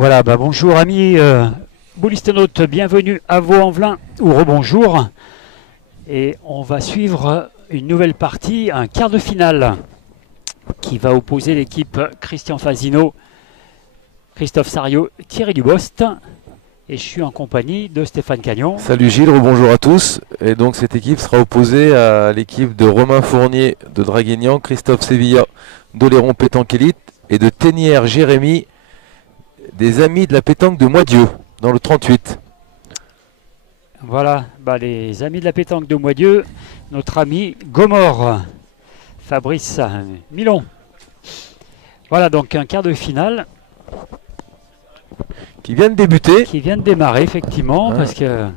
Voilà, bonjour amis boulistonautes, bienvenue à Vaux-en-Velin ou rebonjour. Et on va suivre une nouvelle partie, un quart de finale qui va opposer l'équipe Christian Fasino, Christophe Sariot, Thierry Dubost. Et je suis en compagnie de Stéphane Cagnon. Salut Gilles, rebonjour à tous. Et donc cette équipe sera opposée à l'équipe de Romain Fournier de Draguignan, Christophe Sevilla d'Oléron Pétanque Élite et de Ténière Jérémy des Amis de la Pétanque de Moidieu dans le 38. Voilà, les Amis de la Pétanque de Moidieu, notre ami Gomorre, Fabrice Milon. Voilà donc un quart de finale. Qui vient de débuter. Qui vient de démarrer effectivement parce que...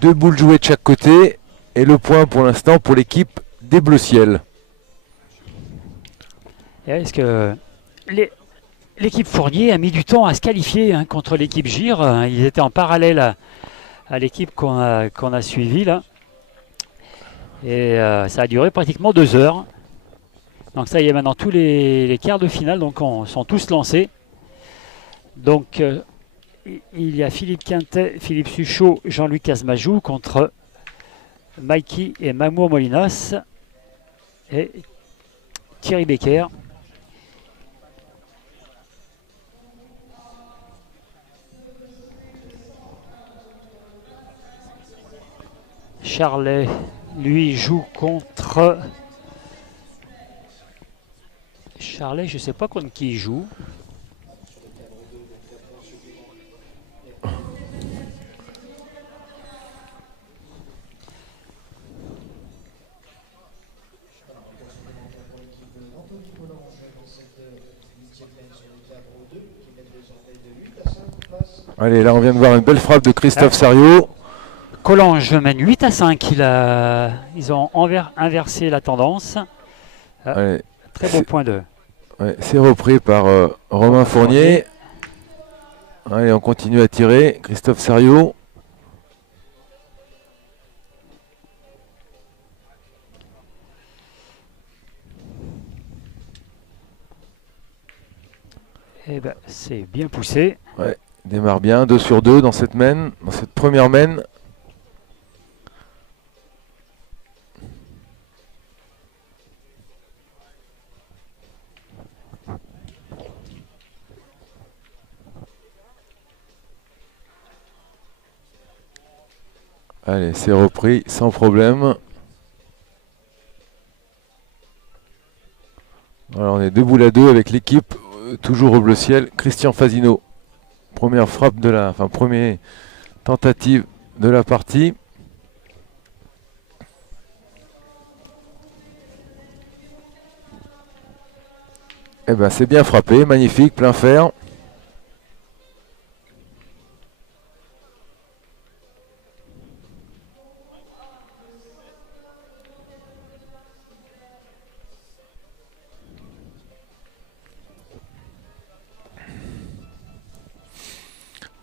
Deux boules jouées de chaque côté et le point pour l'instant pour l'équipe des Bleus Ciel. Est-ce que l'équipe Fournier a mis du temps à se qualifier contre l'équipe Gire. Ils étaient en parallèle à l'équipe qu'on a suivie là. Et ça a duré pratiquement 2 heures. Donc ça y est, maintenant tous les quarts de finale sont tous lancés. Donc il y a Philippe Quintet, Philippe Suchot, Jean-Luc Casmajou contre Mikey et Mamour Molinas et Thierry Becker. Charlet, lui, joue contre... Charlet, je ne sais pas contre qui il joue. Allez, là on vient de voir une belle frappe de Christophe Sariot. Collange mène 8 à 5. Ils ont inversé la tendance. Allez, très beau point 2. Ouais, c'est repris par Romain Fournier. Allez, on continue à tirer. Christophe Sariot. Eh ben, c'est bien poussé. Ouais, démarre bien. 2 sur 2 dans cette première mène. Allez, c'est repris sans problème. Alors on est 2 boules à 2 avec l'équipe, toujours au bleu ciel, Christian Fasino. Première frappe première tentative de la partie. Eh ben c'est bien frappé, magnifique, plein fer.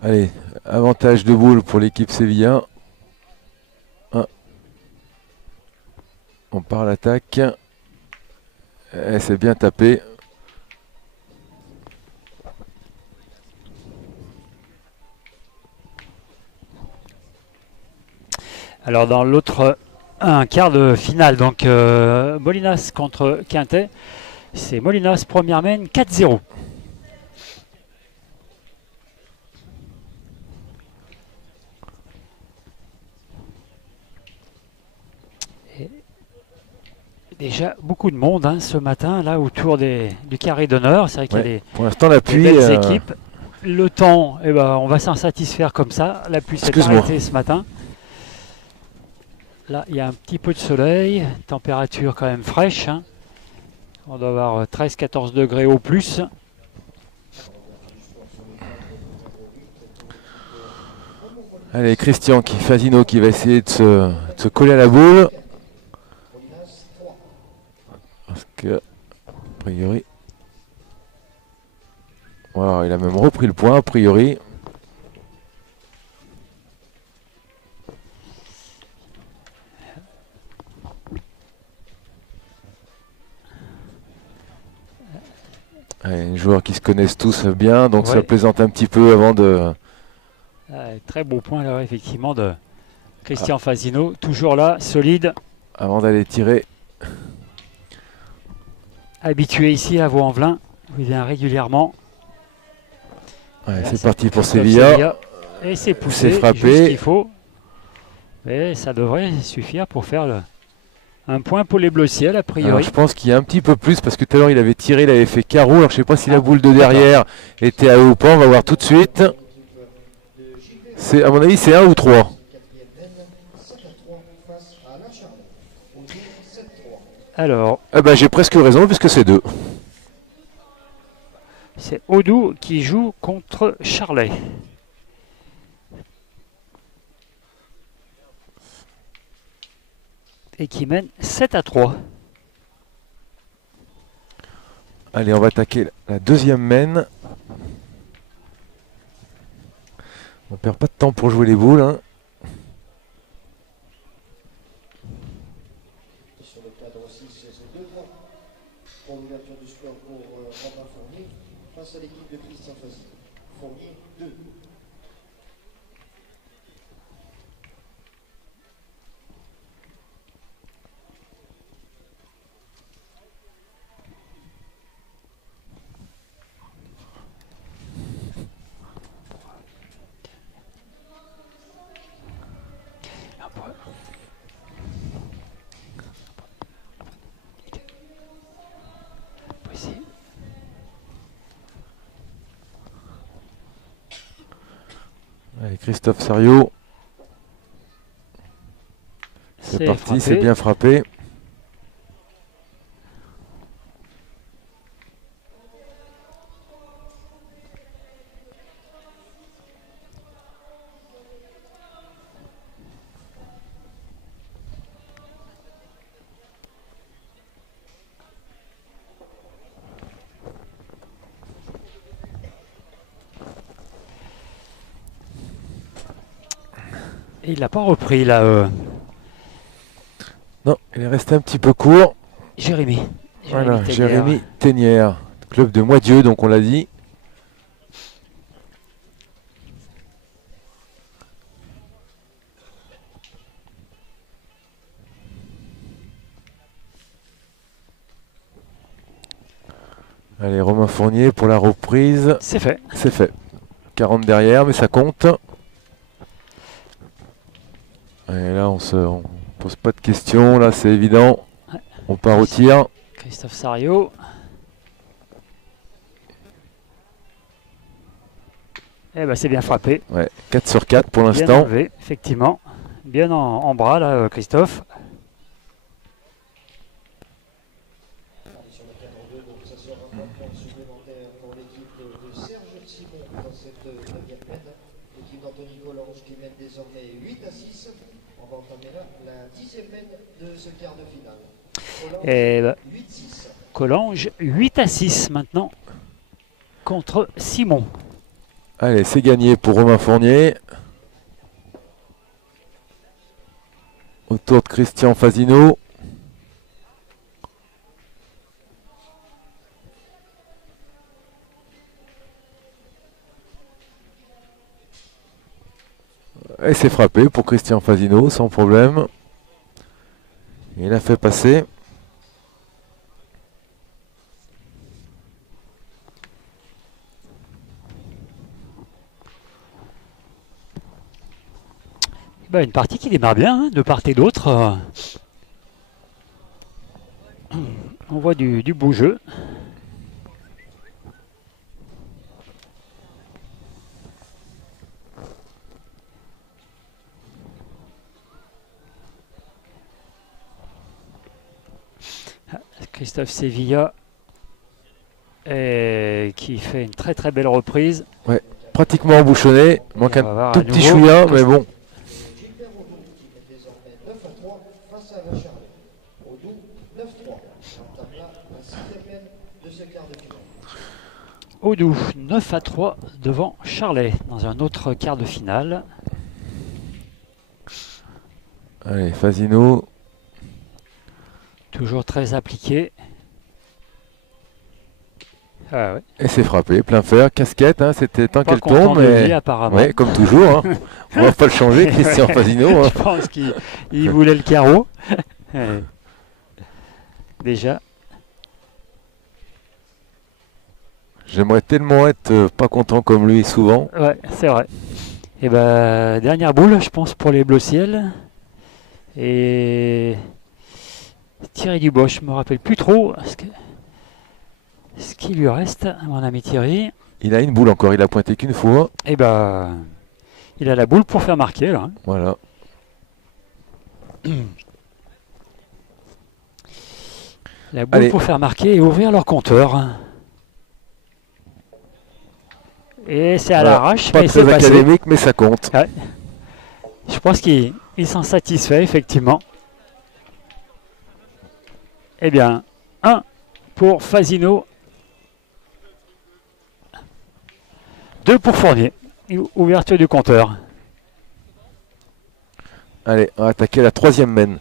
Allez, avantage de boule pour l'équipe Sévilla. On part à l'attaque. C'est bien tapé. Alors dans l'autre, un quart de finale, donc Molinas contre Quintet. C'est Molinas, première mène, 4-0. Déjà beaucoup de monde ce matin là autour du carré d'honneur. C'est vrai qu'il y a pour l'instant l'appui, des belles équipes. Le temps, on va s'en satisfaire comme ça. La pluie s'est arrêtée ce matin. Là, il y a un petit peu de soleil, température quand même fraîche. On doit avoir 13-14 degrés au plus. Allez, Christian Fasino qui va essayer de se coller à la boule. Parce que, a priori, voilà, il a même repris le point, a priori. Ouais, les joueurs qui se connaissent tous bien, donc Ouais. ça plaisante un petit peu avant de... Très beau point là, effectivement, de Christian Fasino. Toujours là, solide. Avant d'aller tirer. Habitué ici à Vaux-en-Velin. Il vient régulièrement. Ouais, Là, c'est parti pour Christophe Sevilla. Et c'est poussé, C'est frappé. juste ce qu'il faut. Et ça devrait suffire pour faire un point pour les Bleu-Ciel, a Alors, priori. je pense qu'il y a un petit peu plus parce que tout à l'heure il avait tiré, il avait fait carreau. Alors je sais pas si la Ah, boule de derrière était à eux ou pas. On va voir tout de suite. À mon avis c'est 1 ou 3. Alors, Eh ben, j'ai presque raison puisque c'est 2. c'est Odou qui joue contre Charlet. Et qui mène 7-3. Allez, on va attaquer la deuxième main. On perd pas de temps pour jouer les boules. Hein. Sur le cadre 6, c'est 2-3 pour l'ouverture du score pour Romain Fournier face à l'équipe de Christian Fasino. Fournier 2. Allez, Christophe Sariot. C'est parti, frappé. c'est bien frappé. Et il n'a pas repris là, Non, il est resté un petit peu court. Jérémy. Voilà, Ténière. Jérémy Ténière, club de Moitieu, donc on l'a dit. Allez, Romain Fournier pour la reprise. C'est fait. C'est fait. 40 derrière, mais ça compte. Et là, on pose pas de questions. Là, c'est évident. Ouais. On part au tir. Christophe Sariot. Eh ben, c'est bien frappé. Ouais, 4 sur 4 pour Bien l'instant. enlevé, effectivement. Bien en bras là, Christophe. Sur le cadre 2, donc ça sera un point supplémentaire pour l'équipe de Serge Simon dans cette 9e mène. L'équipe d'Anthony Collange qui mène désormais 8-6. On va entamer là la 10e mène de ce quart de finale. Et ben, 8-6. Collange 8-6 maintenant contre Simon. Allez, c'est gagné pour Romain Fournier. Autour de Christian Fasino. Et c'est frappé pour Christian Fasino, sans problème. Il a fait passer. Ben, une partie qui démarre bien, hein, de part et d'autre. On voit du beau jeu. Christophe Sevilla qui fait une très très belle reprise. Pratiquement embouchonné. Manque Et on va voir un tout à petit nouveau. chouïa, mais bon. Gilbert Audou qui mène désormais 9-3 face à la Charlet. Audou 9-3. On entame là la 6e mène de ce quart de finale. Odou 9-3 devant Charlet dans un autre quart de finale. Allez, Fasino. Toujours très appliqué. Ah ouais. Et c'est frappé, plein fer, casquette, hein, c'était tant Pas qu'elle content tombe. de Mais lui, apparemment. ouais, comme toujours, hein. On va pas le changer, Christian Fasino. Hein. Je pense qu'il voulait le carreau. Ouais. Déjà. J'aimerais tellement être pas content comme lui souvent. Ouais, c'est vrai. Et ben, dernière boule, je pense, pour les Bleu Ciel. Et Thierry Dubois, je me rappelle plus trop ce qui lui reste, mon ami Thierry. Il a une boule encore, il a pointé qu'une fois. Et ben, il a la boule pour faire marquer là. Voilà. La boule Allez. pour faire marquer et ouvrir leur compteur. Et c'est à Voilà. l'arrache, Pas mais c'est très passé. académique, mais ça compte. Ouais. Je pense qu'il s'en satisfait, effectivement. Eh bien, 1 pour Fasino. 2 pour Fournier. Ouverture du compteur. Allez, on va attaquer la troisième mène.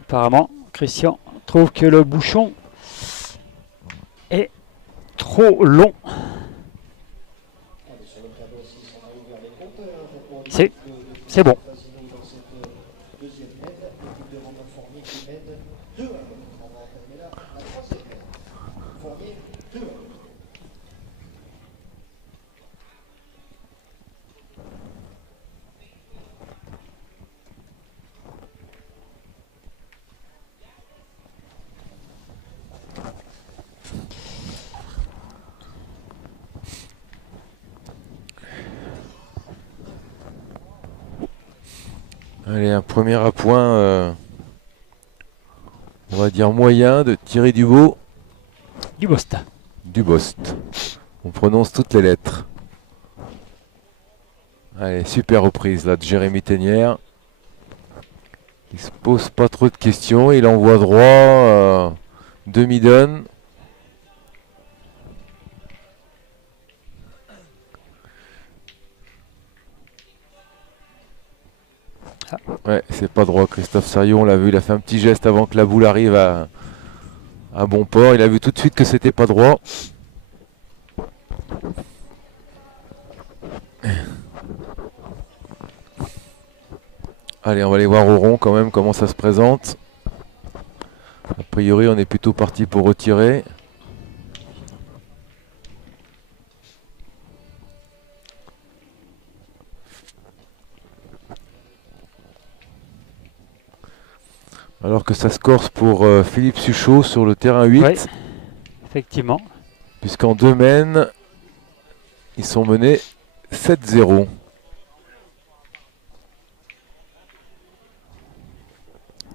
Apparemment, Christian trouve que le bouchon est trop long. Allez, sur le tableau aussi, on a ouvert les compteurs pour C'est- l'équipe de c'est bon. Fasino dans cette deuxième mène. L'équipe de Romain Fournier qui mène 2-1. On va entamer là la troisième mène. Fournier 2-1. Allez, un premier à point, on va dire moyen, de Thierry Dubost. Dubost. Dubost. On prononce toutes les lettres. Allez, super reprise là de Jérémy Ténière. Il se pose pas trop de questions, il envoie droit, demi-donne. Ouais, c'est pas droit. Christophe Sarion, on l'a vu, il a fait un petit geste avant que la boule arrive à bon port. Il a vu tout de suite que c'était pas droit. Allez, on va aller voir au rond quand même comment ça se présente. A priori, on est plutôt parti pour retirer. Alors que ça se corse pour Philippe Suchot sur le terrain 8. Ouais, effectivement. Puisqu'en deux mènes, ils sont menés 7-0.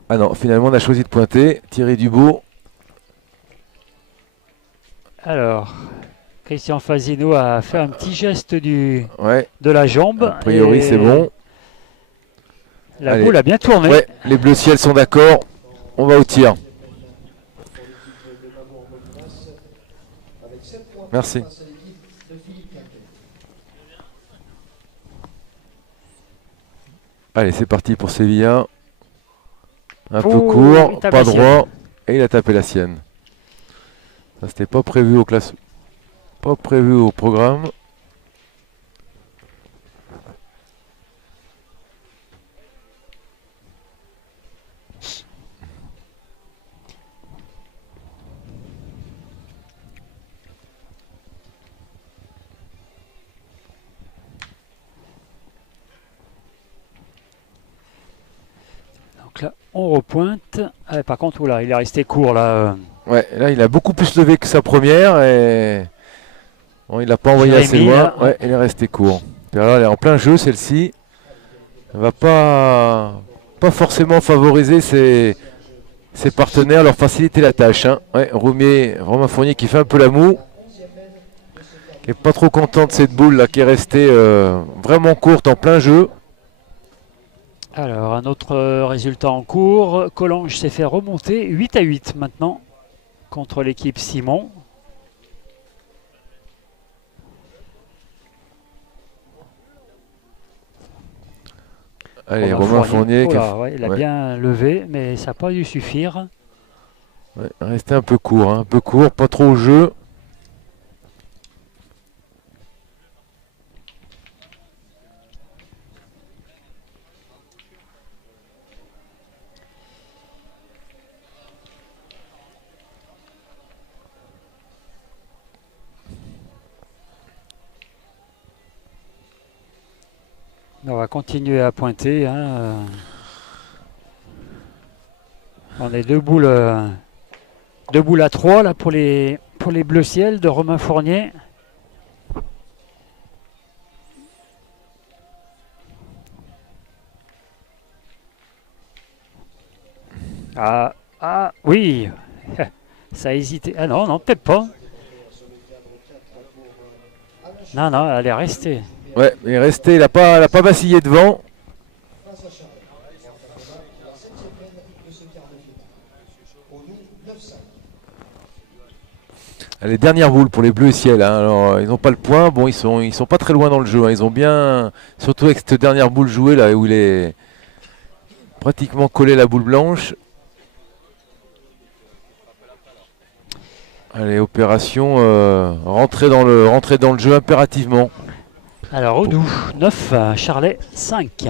Ah non, finalement on a choisi de pointer. Thierry Dubost. Alors, Christian Fasino a fait un petit geste Ouais, de la jambe. a priori et c'est bon. La Allez. boule a bien tourné. Ouais, les Bleu Ciel sont d'accord. On va au tir. Pour l'équipe de Mamour Molinas avec 7 points Merci. face à l'équipe de Philippe Quinquet. Allez, c'est parti pour Sevilla. Un peu Oh, court, il tape pas la sienne. droit. Et il a tapé la sienne. Ça, c'était pas prévu pas prévu au programme. Donc là, on repointe. Ah, par contre, oula, il est resté court là. Ouais, là il a beaucoup plus levé que sa première et bon, il n'a pas envoyé assez Jérémy, loin. là. Ouais, il est resté court. Puis alors, elle est en plein jeu celle-ci. Elle va pas forcément favoriser ses partenaires, leur faciliter la tâche. Hein. Ouais, Romain Fournier qui fait un peu la moue. Qui est pas trop content de cette boule là qui est restée vraiment courte en plein jeu. Alors, un autre résultat en cours. Collange s'est fait remonter 8-8 maintenant contre l'équipe Simon. Allez, Romain Fournier. Oh là, ouais, il a bien levé, mais ça n'a pas dû suffire. Ouais, resté un peu court, hein, un peu court, pas trop au jeu. On va continuer à pointer. Hein. On est deux boules à 3 là, pour les bleus ciel de Romain Fournier. Ah oui, ça a hésité. Ah non, non, peut-être pas. Non, non, elle est restée. Ouais, il est resté, il n'a pas vacillé devant. Les dernières boules pour les bleus et ciel. Hein. Alors, ils n'ont pas le point. Bon, ils sont pas très loin dans le jeu. Hein. Ils ont bien, surtout avec cette dernière boule jouée là où il est pratiquement collé la boule blanche. Allez, opération rentrer dans le jeu impérativement. Alors Oudou 9, Charlet 5.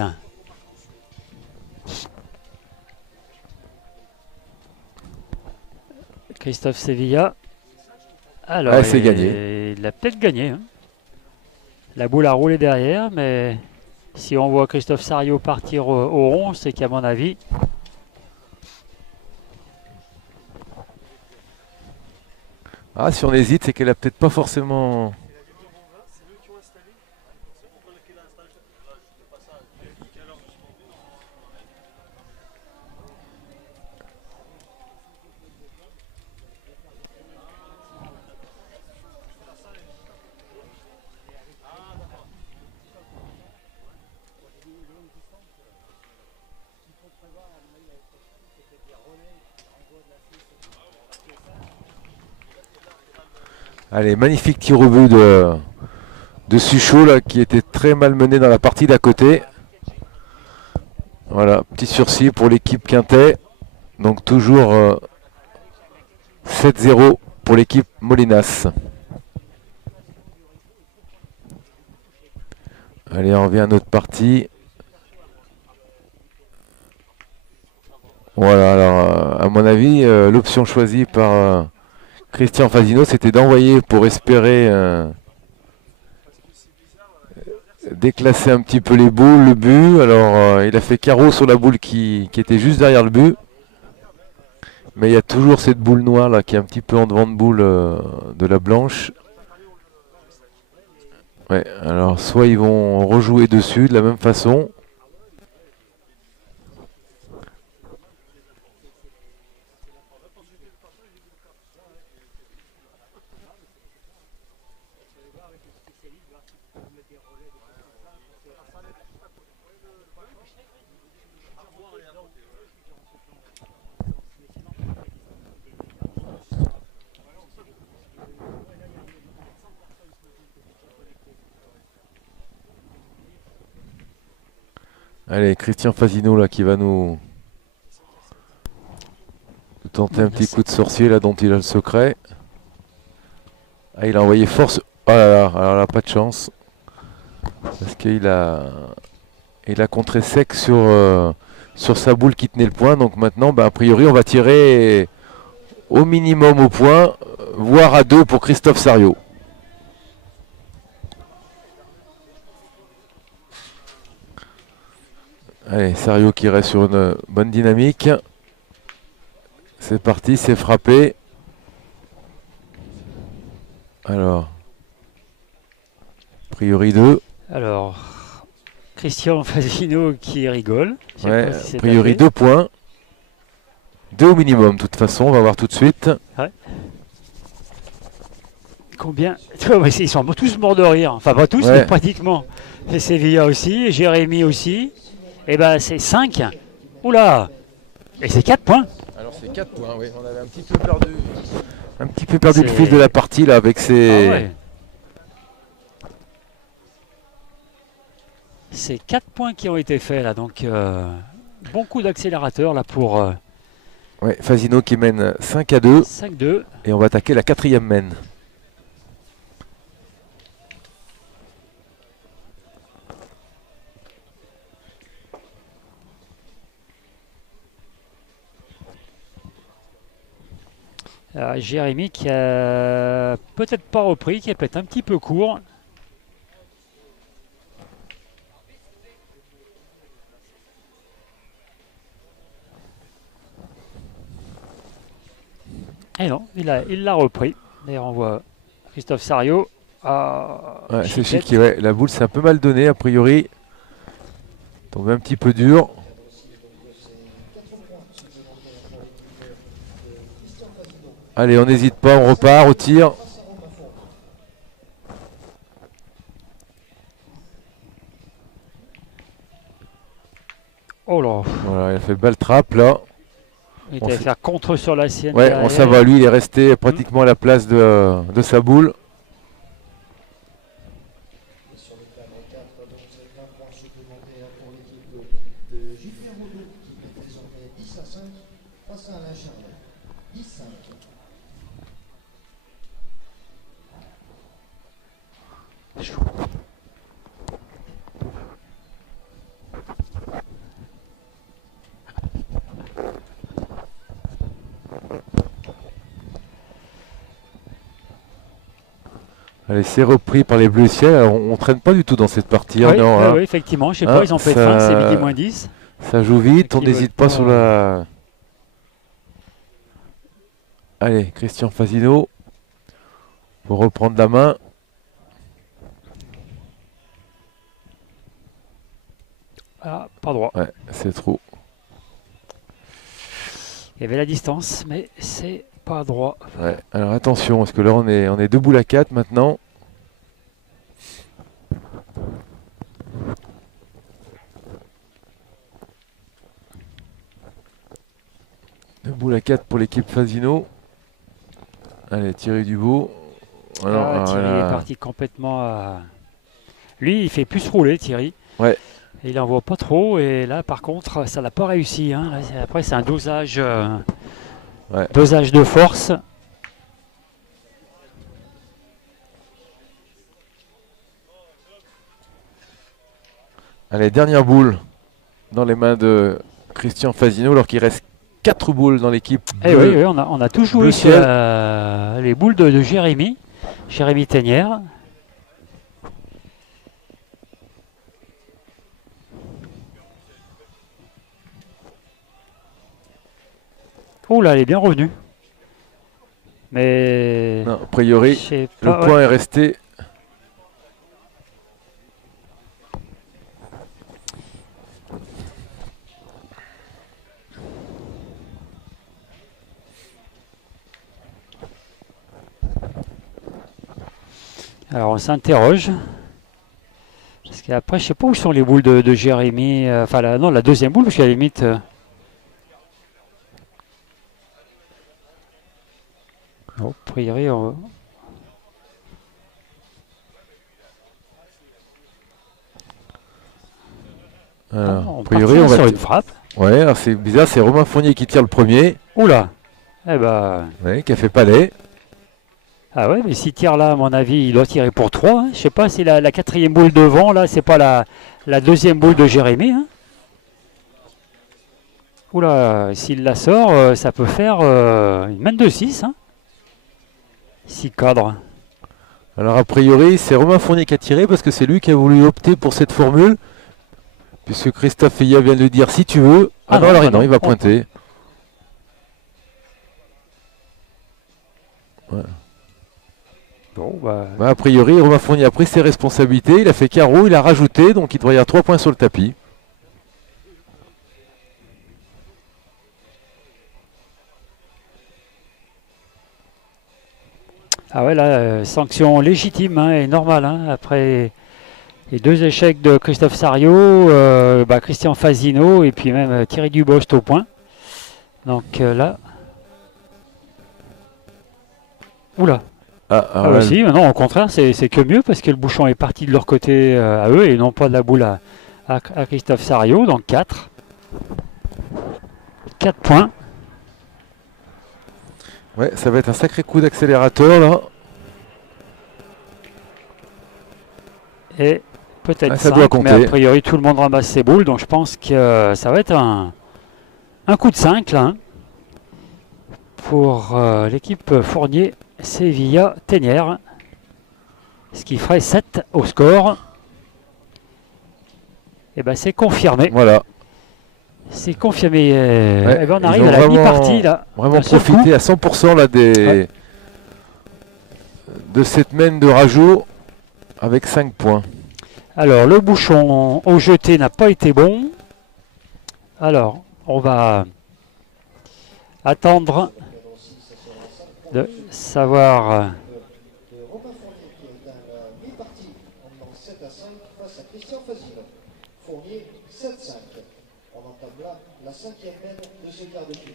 Christophe Sevilla. Alors ouais, c'est gagné. Il a peut-être gagné. Hein. La boule a roulé derrière, mais si on voit Christophe Sario partir au rond, c'est qu'à mon avis, ah, si on hésite, c'est qu'elle a peut-être pas forcément. Allez, magnifique tir au but de Suchot là, qui était très mal mené dans la partie d'à côté. Voilà, petit sursis pour l'équipe Quintet. Donc toujours 7-0 pour l'équipe Molinas. Allez, on revient à notre partie. Voilà, alors à mon avis, l'option choisie par Christian Fasino, c'était d'envoyer pour espérer déclasser un petit peu les boules, le but. Alors il a fait carreau sur la boule qui était juste derrière le but. Mais il y a toujours cette boule noire là qui est un petit peu en devant de boule de la blanche. Ouais, alors soit ils vont rejouer dessus de la même façon. Allez, Christian Fasino là qui va nous tenter un petit coup de sorcier là dont il a le secret. Ah, il a envoyé force. Oh là là, alors là, pas de chance. Parce qu'il a contré sec sur sa boule qui tenait le point. Donc maintenant, a priori, on va tirer au minimum au point, voire à 2 pour Christophe Sario. Allez, Sario qui reste sur une bonne dynamique. C'est parti, c'est frappé. Alors, a priori 2. alors Christian Fasino qui rigole. Ouais, a priori 2 points. 2 au minimum, de toute façon, on va voir tout de suite. Ouais. Combien? Ils sont tous morts de rire. Enfin, pas tous, mais pratiquement. Et Sevilla aussi, et Jérémy aussi. Et ben c'est 5. Oula! Et c'est 4 points. Alors c'est 4 points, oui. On avait un petit peu perdu le fil de la partie là avec ces. Ah ouais. C'est 4 points qui ont été faits là, donc bon coup d'accélérateur là pour Ouais, Fasino qui mène 5-2 5-2. et on va attaquer la 4e main. Jérémy qui a peut-être pas repris, qui est peut-être un petit peu court. Et non, il l'a repris. D'ailleurs, on voit Christophe Sario. Ouais, c'est celui qui, ouais, la boule s'est un peu mal donnée a priori. Tombé un petit peu dur. Allez, on n'hésite pas, on repart au tir. Oh là. Voilà, il a fait balle trappe là. Il allait faire contre sur la sienne. Ouais, on ça va, lui il est resté pratiquement à la place de sa boule. Sur le cadre 4, donc c'est 20 points supplémentaires pour l'équipe de Gilbert Rodeau qui met désormais 10-5 face à Alain Charlet. 10-5. Allez, c'est repris par les Bleus Ciel. Alors, on traîne pas du tout dans cette partie. Oui, non, hein. oui, effectivement, je sais pas, ils ont fait fin, c'est midi moins 10. Ça joue vite, on Qui veut n'hésite pas pas, sur la... Allez, Christian Fasino pour reprendre la main. Ah, pas droit. Ouais, c'est trop. Il y avait la distance, mais c'est pas droit. Ouais, alors attention, parce que là on est 2 boules à 4 maintenant. Deux boules à 4 pour l'équipe Fasino. Allez, Thierry Dubout. Ah, Thierry est parti complètement à... Lui, il fait plus rouler, Thierry. Ouais. Et il en voit pas trop. Et là, par contre, ça l'a pas réussi. Hein. Là, après, c'est un dosage, dosage de force. Allez, dernière boule dans les mains de Christian Fasino, alors qu'il reste 4 boules dans l'équipe. Eh oui, oui, on a tout joué sur les boules de Jérémy Ténière. Oh là, elle est bien revenue. Mais... Non, a priori, le point est resté. Alors on s'interroge. Parce qu'après, je sais pas où sont les boules de Jérémy. Enfin, non, la deuxième boule, parce qu'à la limite... Oh, a priori, on... Alors, a priori, on va sur une frappe. Ouais, alors c'est bizarre, c'est Romain Fournier qui tire le premier. Oula. Eh ben... Ouais, qui a fait palais. Ah ouais, mais s'il tire là, à mon avis, il doit tirer pour 3. Hein. Je sais pas si la quatrième boule devant, là, c'est pas la deuxième boule de Jérémy. Hein. Oula, s'il la sort, ça peut faire une main de 6. Hein. S'il cadre. Alors a priori, c'est Romain Fournier qui a tiré parce que c'est lui qui a voulu opter pour cette formule. Puisque Christophe Feillat vient de lui dire si tu veux. Ah non, alors non, il va pointer. Ouais. Bon, bah, a priori, Romain Fournier a pris ses responsabilités, il a fait carreau, il a rajouté, donc il devrait y avoir 3 points sur le tapis. Ah ouais, là, sanction légitime hein, et normale. Hein, après les 2 échecs de Christophe Sario, Christian Fasino et puis même Thierry Dubost au point. Donc là... Oula. Si, non, au contraire, c'est que mieux parce que le bouchon est parti de leur côté à eux et non pas de la boule à Christophe Sariot, donc 4. 4 points. Ouais, ça va être un sacré coup d'accélérateur là. Et peut-être ça 5, doit compter. mais a priori tout le monde ramasse ses boules, donc je pense que ça va être un coup de 5 là, hein, pour l'équipe Fournier Sevilla Tenière, ce qui ferait 7 au score. Et ben c'est confirmé. Voilà. C'est confirmé. Ouais, eh ben on ils arrive ont à la mi-partie là. Vraiment d'un seul coup. profité à 100% là de cette main de rajout avec 5 points. Alors le bouchon au jeté n'a pas été bon. Alors on va attendre de savoir. De Romain Fournier qui est à la mi-partie en menant 7 à 5 face à Christian Fazino. Fournier 7-5. On entame là la 5e mène de ce quart de finale.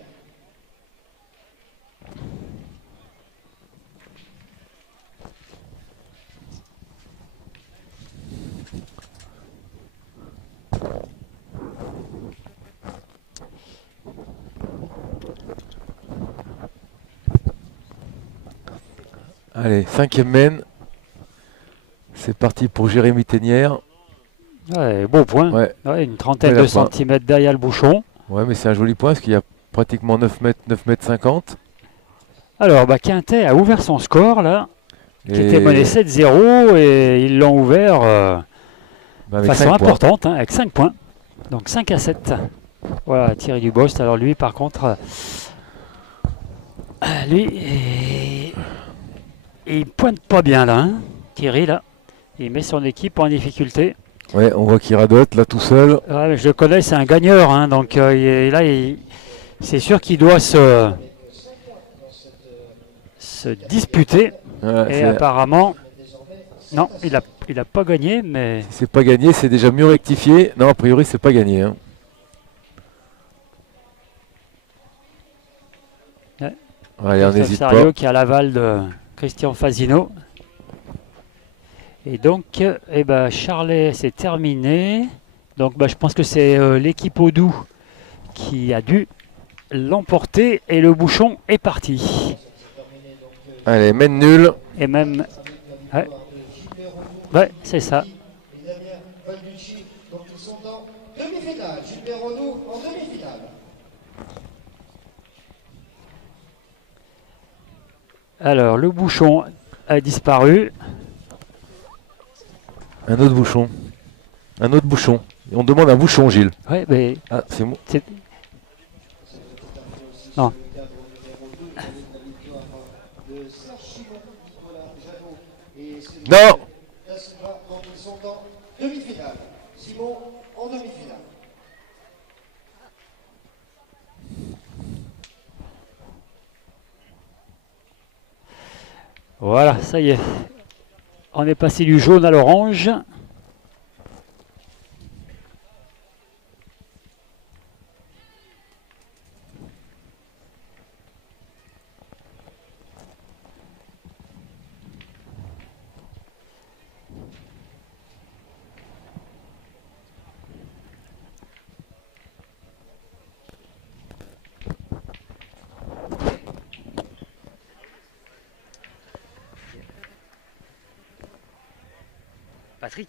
Allez, 5e main. C'est parti pour Jérémy Tenière. Ouais, beau point. Ouais. Ouais, une trentaine Bel de point. centimètres derrière le bouchon. Ouais, mais c'est un joli point parce qu'il y a pratiquement 9 mètres 50. Alors Quintet a ouvert son score là, qui Et était mené 7-0 et ils l'ont ouvert de avec façon 5 points. importante, hein, avec 5 points. Donc 5 à 7. Voilà, Thierry Dubost. Alors lui par contre, il pointe pas bien là, hein, Thierry là. Il met son équipe en difficulté. Ouais, on voit qu'il radote là tout seul. Ouais, mais je le connais, c'est un gagneur, hein, donc c'est sûr qu'il doit se disputer. Ouais, Et apparemment, non, il a pas gagné, mais si c'est pas gagné, c'est déjà mieux rectifié. Non, a priori, c'est pas gagné. Hein. Ouais. Allez, on Christophe n'hésite Sariot pas. qui est à l'aval de Christian Fazino. Et donc, Charlet, c'est terminé. Donc, je pense que c'est l'équipe Audou qui a dû l'emporter et le bouchon est parti. Allez, mène nul. Et même, ouais, c'est ça. Et derrière Valducci, donc ils sont en demi-finale. Gilbert Renaud en demi-finale. Alors, le bouchon a disparu. Un autre bouchon. Un autre bouchon. Et on demande un bouchon, Gilles. Ouais, mais Ah, c'est bon. non. Non. Donc ils sont en demi-finale. Simon en demi-finale. Voilà, ça y est. On est passé du jaune à l'orange. Patrick.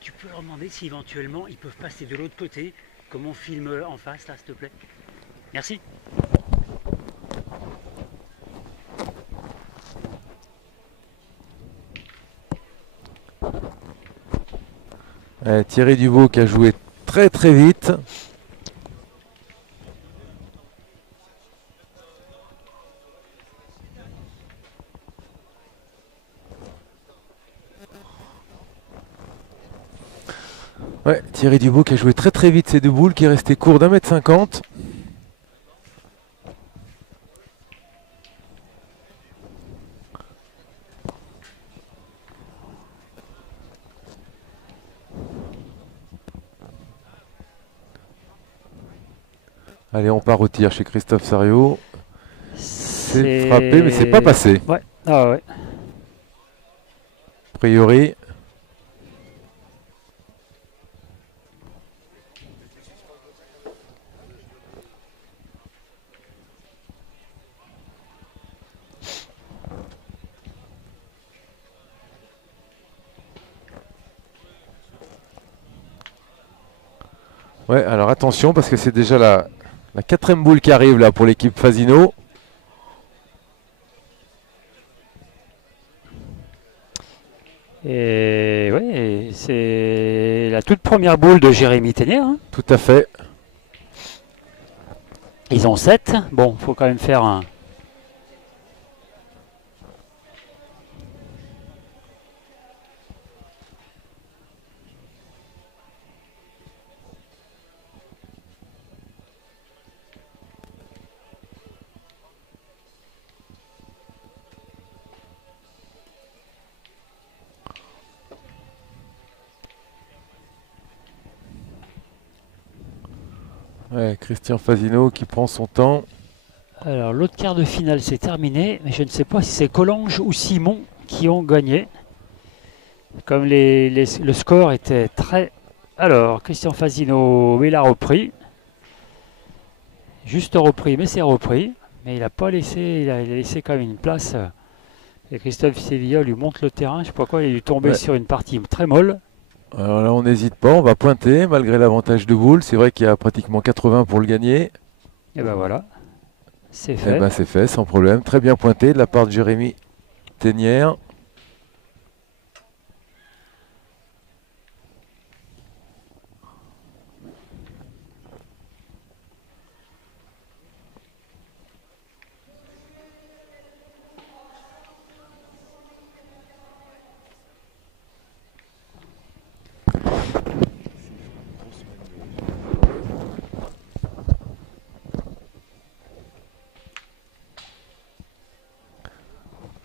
Tu peux leur demander si éventuellement ils peuvent passer de l'autre côté, comme on filme en face là, s'il te plaît. Merci. Thierry Dubost qui a joué très très vite. Ouais, Thierry Dubost qui a joué très très vite ces deux boules, qui est resté court d'1,50 m. Allez, on part au tir chez Christophe Sariot. C'est C'est frappé, mais c'est pas passé. Ouais. Ah ouais. A priori. Ouais, alors attention parce que c'est déjà la quatrième boule qui arrive là pour l'équipe Fasino. Et ouais, c'est la toute première boule de Jérémy Ténière, hein. Tout à fait. Ils ont 7. Bon, faut quand même faire un. Ouais, Christian Fasino qui prend son temps. Alors l'autre quart de finale c'est terminé, mais je ne sais pas si c'est Collange ou Simon qui ont gagné. Comme le score était très... Alors Christian Fasino, il a repris. Juste repris, mais c'est repris. Mais il n'a pas laissé, il a laissé quand même une place. Et Christophe Sevilla lui monte le terrain. Je ne sais pas quoi, il est tombé sur une partie très molle. Alors là, on n'hésite pas, on va pointer malgré l'avantage de boule. C'est vrai qu'il y a pratiquement 80 pour le gagner. Et ben voilà, c'est Et fait. ben c'est fait, sans problème. Très bien pointé de la part de Jérémy Ténière.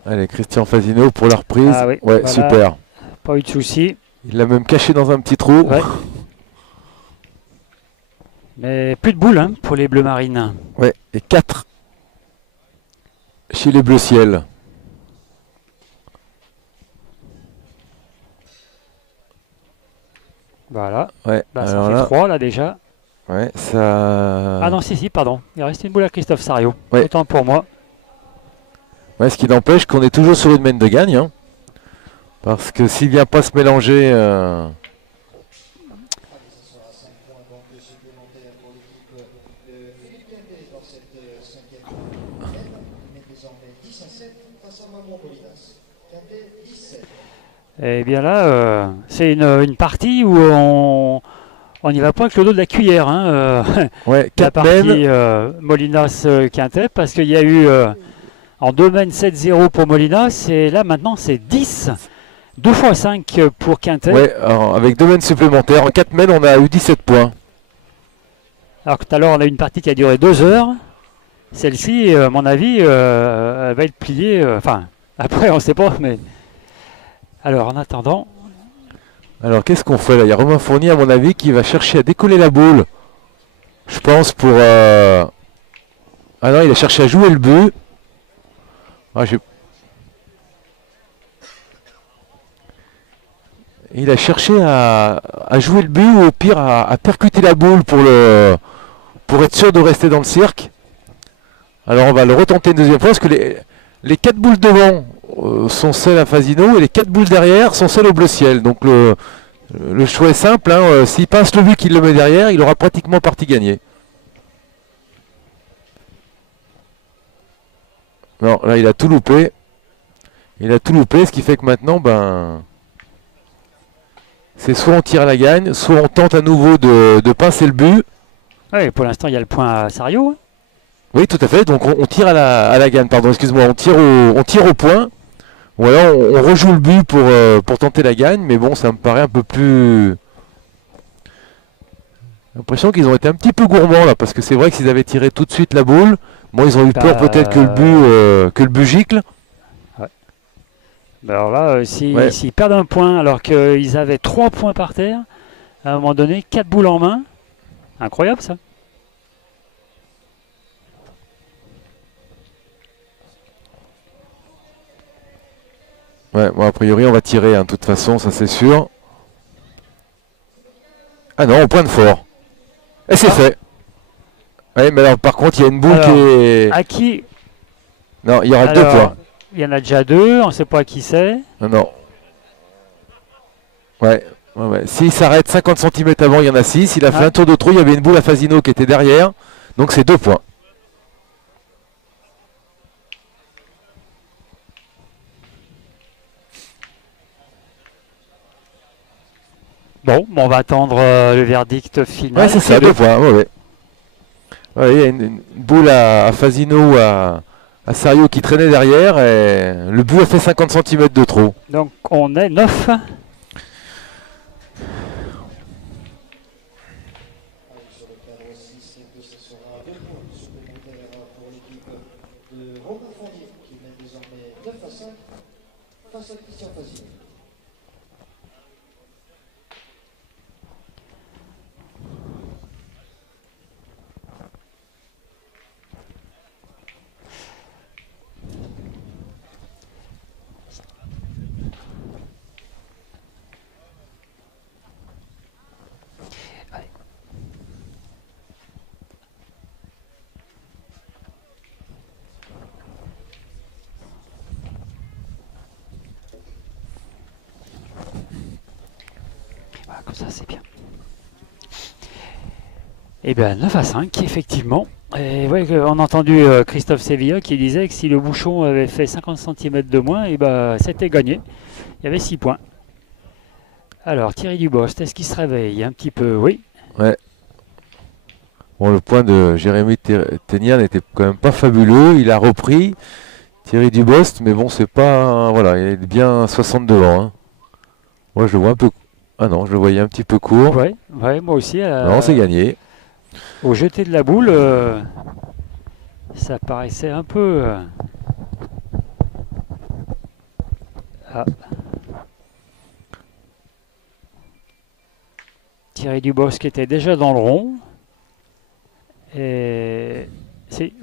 Allez, Christian Fasino pour la reprise. Ah oui, ouais, voilà. super. Pas eu de soucis. Il l'a même caché dans un petit trou. Ouais. Mais plus de boules hein, pour les Bleus Marines. Ouais, et 4 chez les Bleus Ciel. Voilà. Ouais, Bah, ça alors fait là, 3 là déjà. ouais, ça. Ah non, si, pardon. Il reste une boule à Christophe Sariot. Ouais. Autant pour moi. Ouais, ce qui n'empêche qu'on est toujours sur une main de gagne. Hein. Parce que s'il vient pas se mélanger. Allez, ce sera 5 points donc supplémentaires pour l'équipe de Philippe Quintet dans cette cinquième finale. Il met désormais 10 à 7 face à Maman Molinas. Quintet 17. Et bien là, c'est une partie où on n'y va pas avec le dos de la cuillère. Hein, Ouais, la 4 partie mènes. Molinas-Quintet, parce qu'il y a eu en 2 mènes 7-0 pour Molinas, et là maintenant c'est 10. 2 x 5 pour Quintet. Ouais, alors, avec 2 mènes supplémentaires. En 4 mènes, on a eu 17 points. Alors que tout à l'heure, on a eu une partie qui a duré 2 heures. Celle-ci, à mon avis, elle va être pliée. Enfin, après, on ne sait pas, mais. Alors, en attendant. Alors, qu'est-ce qu'on fait là? Il y a Romain Fournier, à mon avis, qui va chercher à décoller la boule. Je pense pour. Ah non, il a cherché à jouer le but. Ah, il a cherché à jouer le but ou au pire à percuter la boule pour être sûr de rester dans le cirque. Alors on va le retenter une deuxième fois parce que les 4 boules devant sont celles à Fasino et les 4 boules derrière sont celles au bleu ciel. Donc le choix est simple, hein. S'il passe le but qu'il le met derrière, il aura pratiquement partie gagnée. Non, là il a tout loupé. Il a tout loupé, ce qui fait que maintenant, ben... c'est soit on tire à la gagne, soit on tente à nouveau de pincer le but. Oui, pour l'instant, il y a le point à Sariot. Hein. Oui, tout à fait. Donc on tire à la gagne, pardon, excuse-moi. On tire au point. Ou alors on rejoue le but pour tenter la gagne. Mais bon, ça me paraît un peu plus... J'ai l'impression qu'ils ont été un petit peu gourmands là. Parce que c'est vrai que s'ils avaient tiré tout de suite la boule, bon, ils ont eu peur peut-être que le but gicle. Ben alors là, Ouais. s'ils perdent un point alors qu'ils avaient 3 points par terre, à un moment donné, 4 boules en main. Incroyable ça. Ouais, bon, a priori, on va tirer, hein, de toute façon, ça c'est sûr. Ah non, au point de fort. Et c'est fait. Ouais, mais alors, par contre, il y a une boule Alors, qui est... à qui? Non, il y aura deux Alors, points. il y en a déjà deux, on ne sait pas à qui c'est. Non, non. Ouais, ouais, ouais. S'il s'arrête 50 cm avant, il y en a 6. Il a fait Ouais. un tour de trou, il y avait une boule à Fasino qui était derrière. Donc c'est 2 points. Bon, on va attendre le verdict final. Ouais, c'est ça, 2 points. Ouais, ouais. Ouais, il y a une boule à Fasino ou à Sario qui traînait derrière. Et le but a fait 50 cm de trop. Donc on est 9. Allez, sur le cadre 6, et que ce sera 2 points supplémentaires pour l'équipe de Romain Fournier qui mène désormais 9-5 face à Christian Fasino. Voilà, comme ça c'est bien. Et bien 9-5, effectivement. Et ouais, on a entendu Christophe Sevilla qui disait que si le bouchon avait fait 50 cm de moins, et ben c'était gagné. Il y avait 6 points. Alors Thierry Dubost, est-ce qu'il se réveille un petit peu? Oui. Ouais. Bon, le point de Jérémy Ténière n'était quand même pas fabuleux. Il a repris Thierry Dubost, mais bon, c'est pas... Voilà, il est bien 60 devant. Hein. Moi, je le vois un peu... Ah non, je le voyais un petit peu court. Ouais, moi aussi. Non, c'est gagné. Au jeter de la boule, ça paraissait un peu... Ah. Thierry Dubosc qui était déjà dans le rond. Et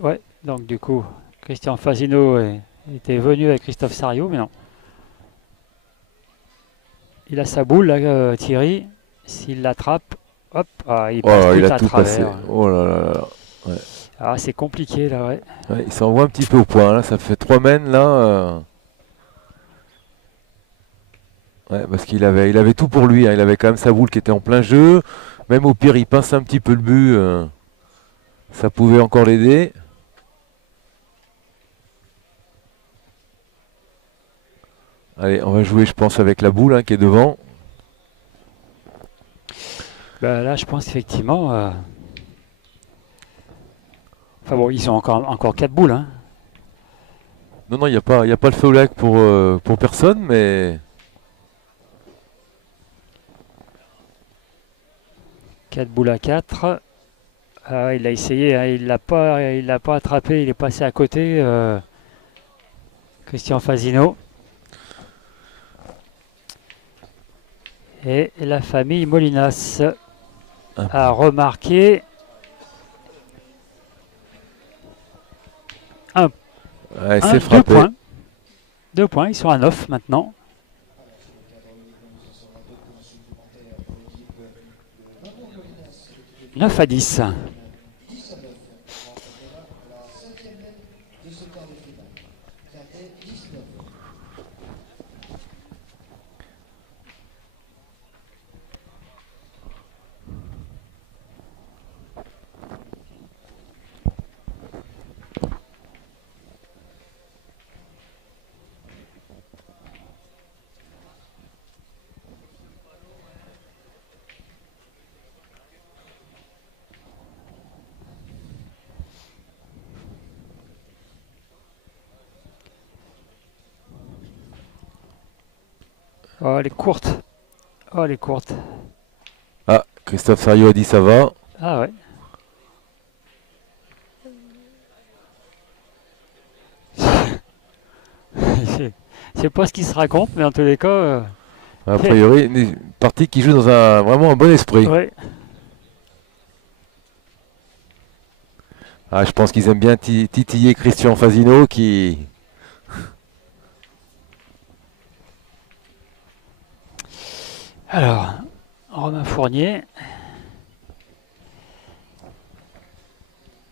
ouais, donc du coup, Christian Fasino était venu avec Christophe Sario, mais non. Il a sa boule, là, Thierry. S'il l'attrape, hop, il passe Oh, tout il a à tout passé. travers. Oh là là là. Ouais. Ah, c'est compliqué là, ouais. Ouais, il s'envoie un petit peu au point. Là, ça fait 3 mènes là. Ouais, parce qu'il avait tout pour lui. Hein. Il avait quand même sa boule qui était en plein jeu. Même au pire, il pince un petit peu le but. Ça pouvait encore l'aider. Allez, on va jouer, je pense, avec la boule hein, qui est devant. Bah, là, je pense effectivement. Enfin bon, ils ont encore 4 boules. Hein. Non, il n'y a pas le feu au lac pour personne, mais... 4 boules à 4. Il a essayé, hein, il l'a pas attrapé, il est passé à côté. Christian Fasino. Et la famille Molinas a remarqué Ouais, c'est frappé. 2 points. 2 points, ils sont à 9 maintenant. 9 à 10. Oh, elle est courte. Oh, elle est courte. Ah, Christophe Sario a dit ça va. Ah ouais. Je sais pas ce qui se raconte, mais en tous les cas... A priori, une partie qui joue dans vraiment un bon esprit. ouais. Ah, je pense qu'ils aiment bien titiller Christian Fasino qui... Alors, Romain Fournier.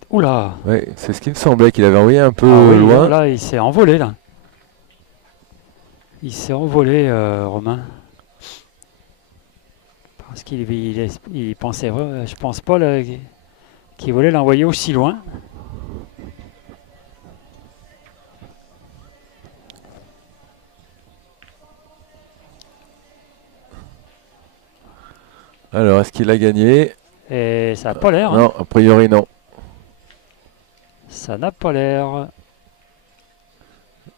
Oula! Ouais, c'est ce qui me semblait qu'il avait envoyé un peu Ah oui, loin. là, il s'est envolé, là. Il s'est envolé, Romain. Parce il pensait, je pense pas là, qu'il voulait l'envoyer aussi loin. Alors, est-ce qu'il a gagné? Et ça n'a pas l'air. Non, a priori non. Ça n'a pas l'air.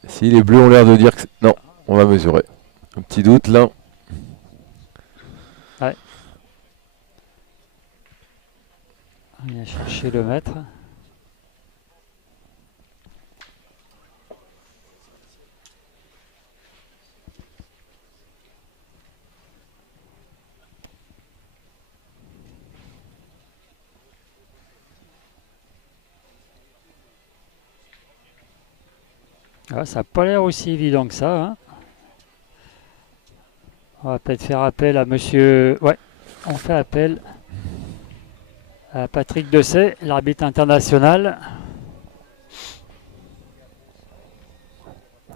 Si les bleus ont l'air de dire que... Non, on va mesurer. Un petit doute là. Ouais. On vient chercher le mètre. Ah, ça n'a pas l'air aussi évident que ça. Hein. On va peut-être faire appel à monsieur... Ouais, on fait appel à Patrick Dessay, l'arbitre international.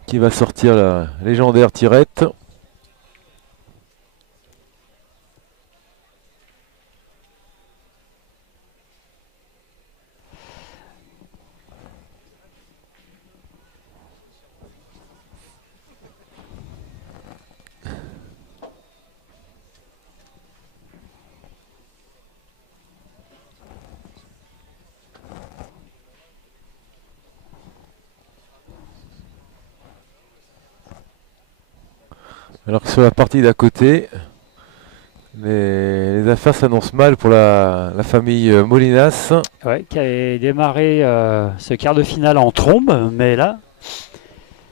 Qui va sortir la légendaire tirette. Alors que sur la partie d'à côté, les affaires s'annoncent mal pour la famille Molinas. Ouais, qui avait démarré ce quart de finale en trombe, mais là,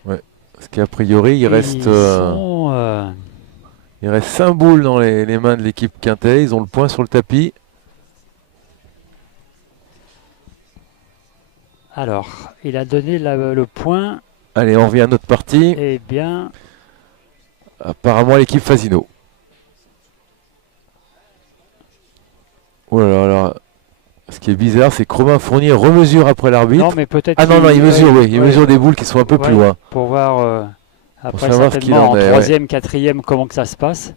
Parce qu'a priori, il reste 5 boules dans les mains de l'équipe Quintet. Ils ont le point sur le tapis. Alors, il a donné le point. Allez, on revient à notre partie. Eh bien, Apparemment, l'équipe Fasino. Oh là là. Ce qui est bizarre, c'est que Romain Fournier remesure après l'arbitre. non, mais peut-être. Ah non, non, il mesure, oui. Il ouais, mesure des boules qui sont un peu plus loin. Pour voir après savoir ce qu'il certainement en en est, troisième, quatrième, comment que ça se passe.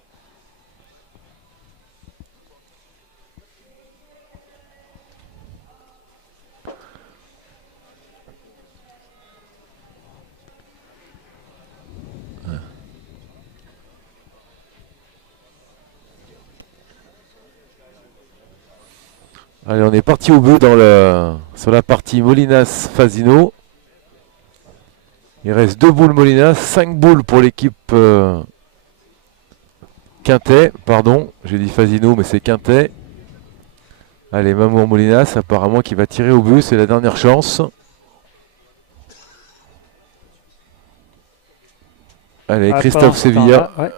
Allez, on est parti au bout sur la partie Molinas-Fasino. Il reste 2 boules Molinas, 5 boules pour l'équipe Quintet. Pardon, j'ai dit Fasino, mais c'est Quintet. Allez, Mamour Molinas, apparemment qui va tirer au but, c'est la dernière chance. Allez, Christophe Sevilla. Ouais.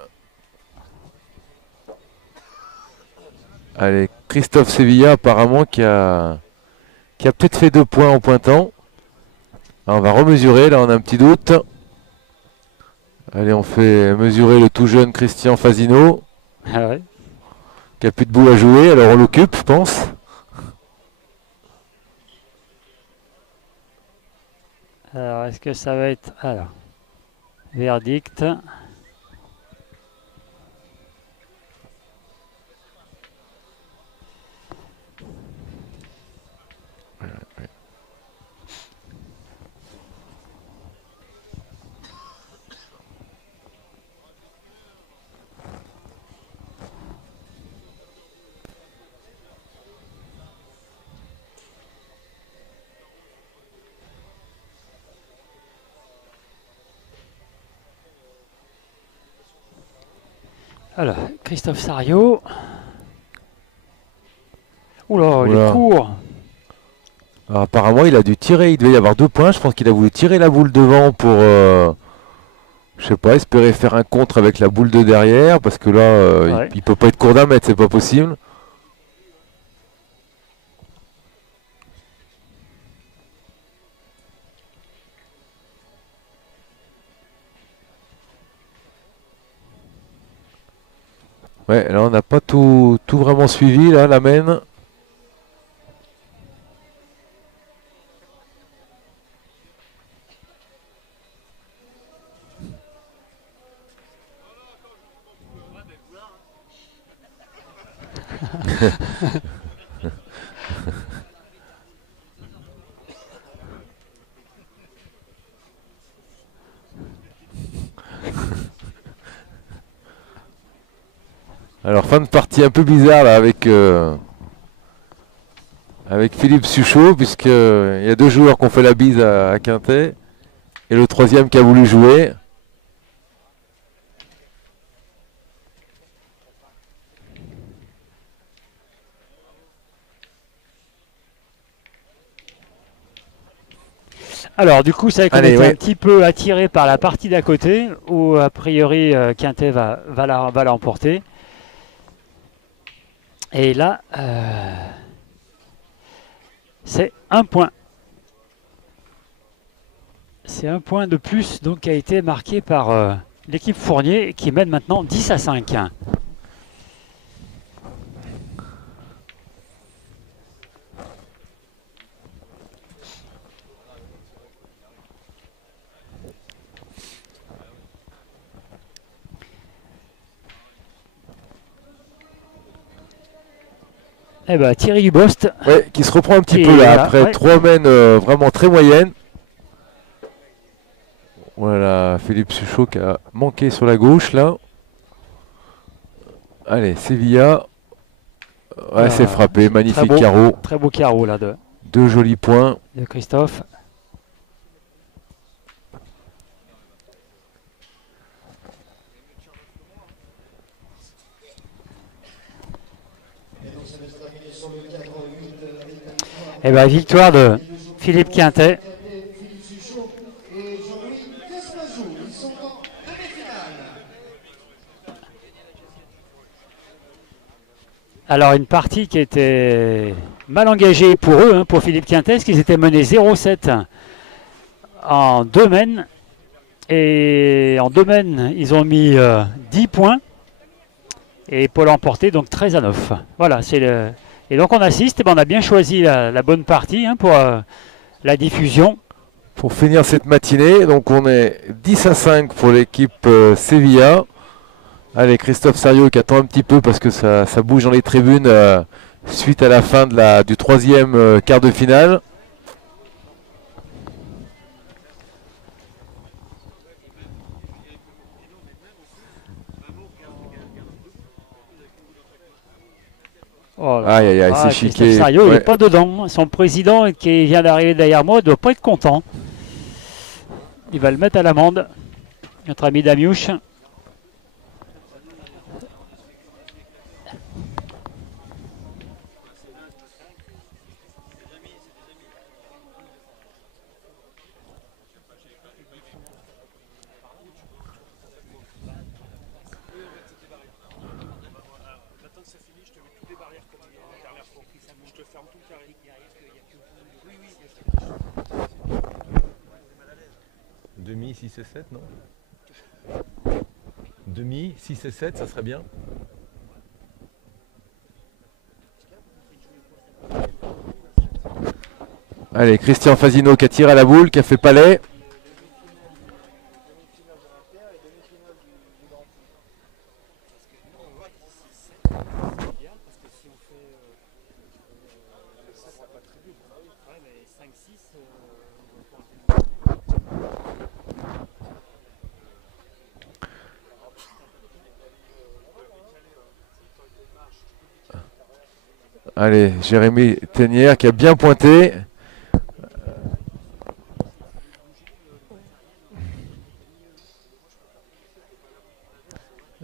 Allez, Christophe Sevilla, apparemment qui a peut-être fait 2 points en pointant. Alors, on va remesurer, là on a un petit doute. Allez, on fait mesurer le tout jeune Christian Fasino. Ah ouais. Qui a plus de boule à jouer, alors on l'occupe, je pense. Alors, est-ce que ça va être... Alors, verdict. Alors, Christophe Sario. Oula, il est court. Alors, apparemment, il a dû tirer, il devait y avoir 2 points. Je pense qu'il a voulu tirer la boule devant pour, je sais pas, espérer faire un contre avec la boule de derrière. Parce que là, Ouais. il peut pas être court d'un mètre, c'est pas possible. Ouais, là on n'a pas tout vraiment suivi, là, la mène. Alors fin de partie un peu bizarre là avec Philippe Suchot, puisque il y a deux joueurs qui ont fait la bise à Quintet et le troisième qui a voulu jouer. Alors du coup, c'est vrai qu'on Allez, était ouais. un petit peu attiré par la partie d'à côté, où a priori Quintet va l'emporter. Et là, c'est un point. C'est un point de plus donc, qui a été marqué par l'équipe Fournier, qui mène maintenant 10-5. Eh ben, Thierry Dubost. Ouais, qui se reprend un petit Et peu là, voilà, après ouais. 3 mènes vraiment très moyennes. Voilà, Philippe Suchot qui a manqué sur la gauche là. Allez, Sevilla. Ouais, c'est frappé, magnifique beau, carreau. Très beau carreau là de Deux jolis points. Christophe. Et bien, victoire de Philippe Quintet. Alors, une partie qui était mal engagée pour eux, pour Philippe Quintet, parce qu'ils étaient menés 0-7 en deux mènes. Et en deux mènes, ils ont mis 10 points. Et Paul emporté, donc 13-9. Voilà, c'est le. Et donc on assiste, et ben on a bien choisi la bonne partie pour la diffusion. Pour finir cette matinée, donc on est 10-5 pour l'équipe Sevilla. Allez, Christophe Sariot qui attend un petit peu parce que ça bouge dans les tribunes suite à la fin du troisième quart de finale. Oh là. Aïe aïe aïe, c'est Christophe chiqué. Sariot, il Ouais. n'est pas dedans. Son président qui vient d'arriver derrière moi ne doit pas être content. Il va le mettre à l'amende. Notre ami Damiouche. Demi, 6 et 7, non? Demi, 6 et 7, ça serait bien. Allez, Christian Fasino qui a tiré à la boule, qui a fait palais. Allez, Jérémy Ténière qui a bien pointé.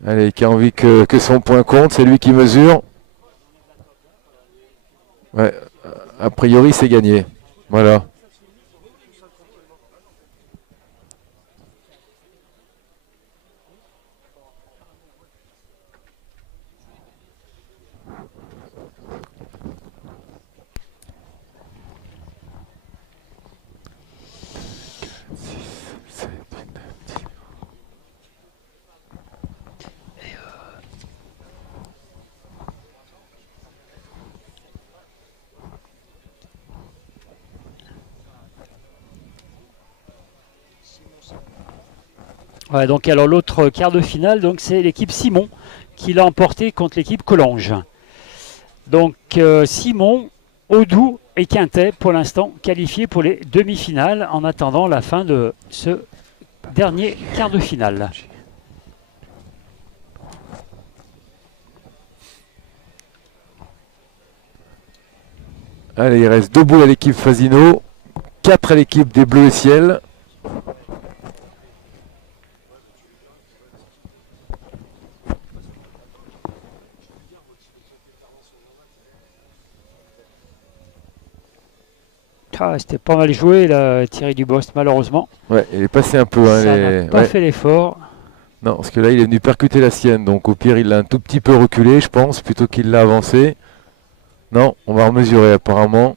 Allez, qui a envie que son point compte, c'est lui qui mesure. Ouais, a priori c'est gagné. Voilà. Ouais, donc alors l'autre quart de finale, donc c'est l'équipe Simon qui l'a emporté contre l'équipe Collonges. Donc Simon, Audoux et Quintet pour l'instant qualifiés pour les demi-finales en attendant la fin de ce dernier quart de finale. Allez, il reste 2 boules à l'équipe Fasino, 4 à l'équipe des Bleus et Ciel. Ah, c'était pas mal joué là, Thierry Dubost, malheureusement. Ouais, il est passé un peu. Hein, Ça n'a pas fait l'effort. Non, parce que là, il est venu percuter la sienne. Donc au pire, il l'a un tout petit peu reculé, je pense, plutôt qu'il l'a avancé. Non, on va remesurer apparemment.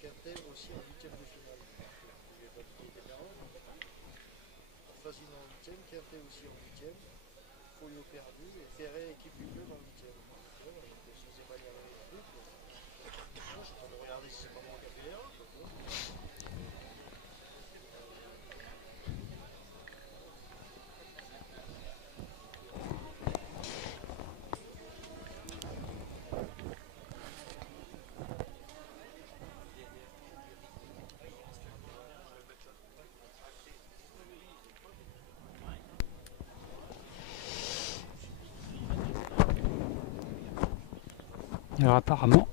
Alors apparemment,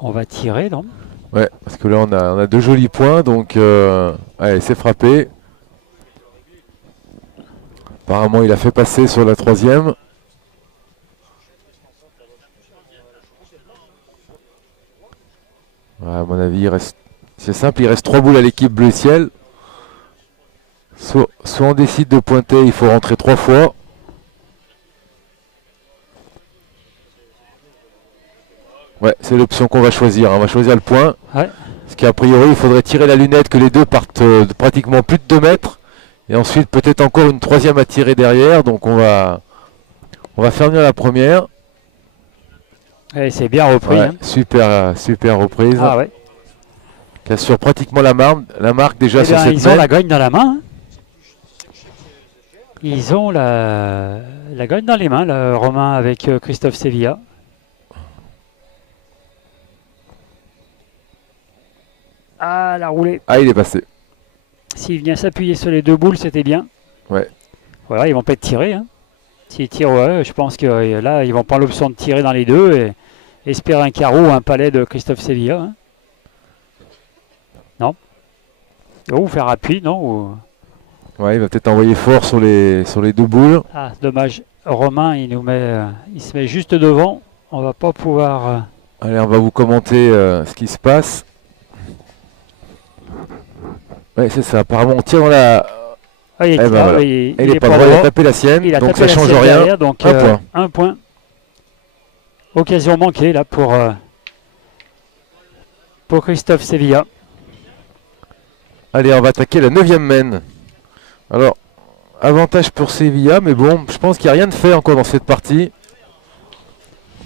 on va tirer, non? Ouais, parce que là, on a 2 jolis points. Donc, allez, c'est frappé. Apparemment, il a fait passer sur la 3e. Ouais, à mon avis, c'est simple, il reste 3 boules à l'équipe bleu ciel. Soit on décide de pointer, il faut rentrer 3 fois. Ouais, c'est l'option qu'on va choisir. On va choisir le point. Ouais. Parce qu'a priori, il faudrait tirer la lunette, que les deux partent de pratiquement plus de 2 mètres. Et ensuite, peut-être encore une 3e à tirer derrière. Donc, on va faire venir la première. Et c'est bien repris. Ouais, hein. super reprise. Ah ouais. Qui assure pratiquement la marque déjà Eh sur bien, cette ils ont mène. la gagne dans la main. hein. Ils ont la gagne dans les mains, là, Romain avec Christophe Sevilla. Ah, la roulée. Ah, il est passé. S'il vient s'appuyer sur les 2 boules, c'était bien. Ouais. Voilà, ils vont pas être tirés. Hein. S'ils tirent, ouais, je pense que là, ils vont prendre l'option de tirer dans les deux et espérer un carreau ou un palais de Christophe Sevilla. Hein. Non. Ou faire appui, non ou... Ouais, il va peut-être envoyer fort sur les 2 boules. Ah, dommage. Romain, il se met juste devant. On va pas pouvoir. Allez, on va vous commenter ce qui se passe. Ouais, c'est ça. Apparemment, on tire dans la. Ah, il est, ben voilà. il est pas droit, il a tapé la sienne. Il a donc tapé ça la change sienne rien. derrière, donc Un point. un point. Occasion manquée là pour Christophe Sevilla. Allez, on va attaquer la 9e mène. Alors, avantage pour Sevilla, mais bon, je pense qu'il n'y a rien de fait encore dans cette partie.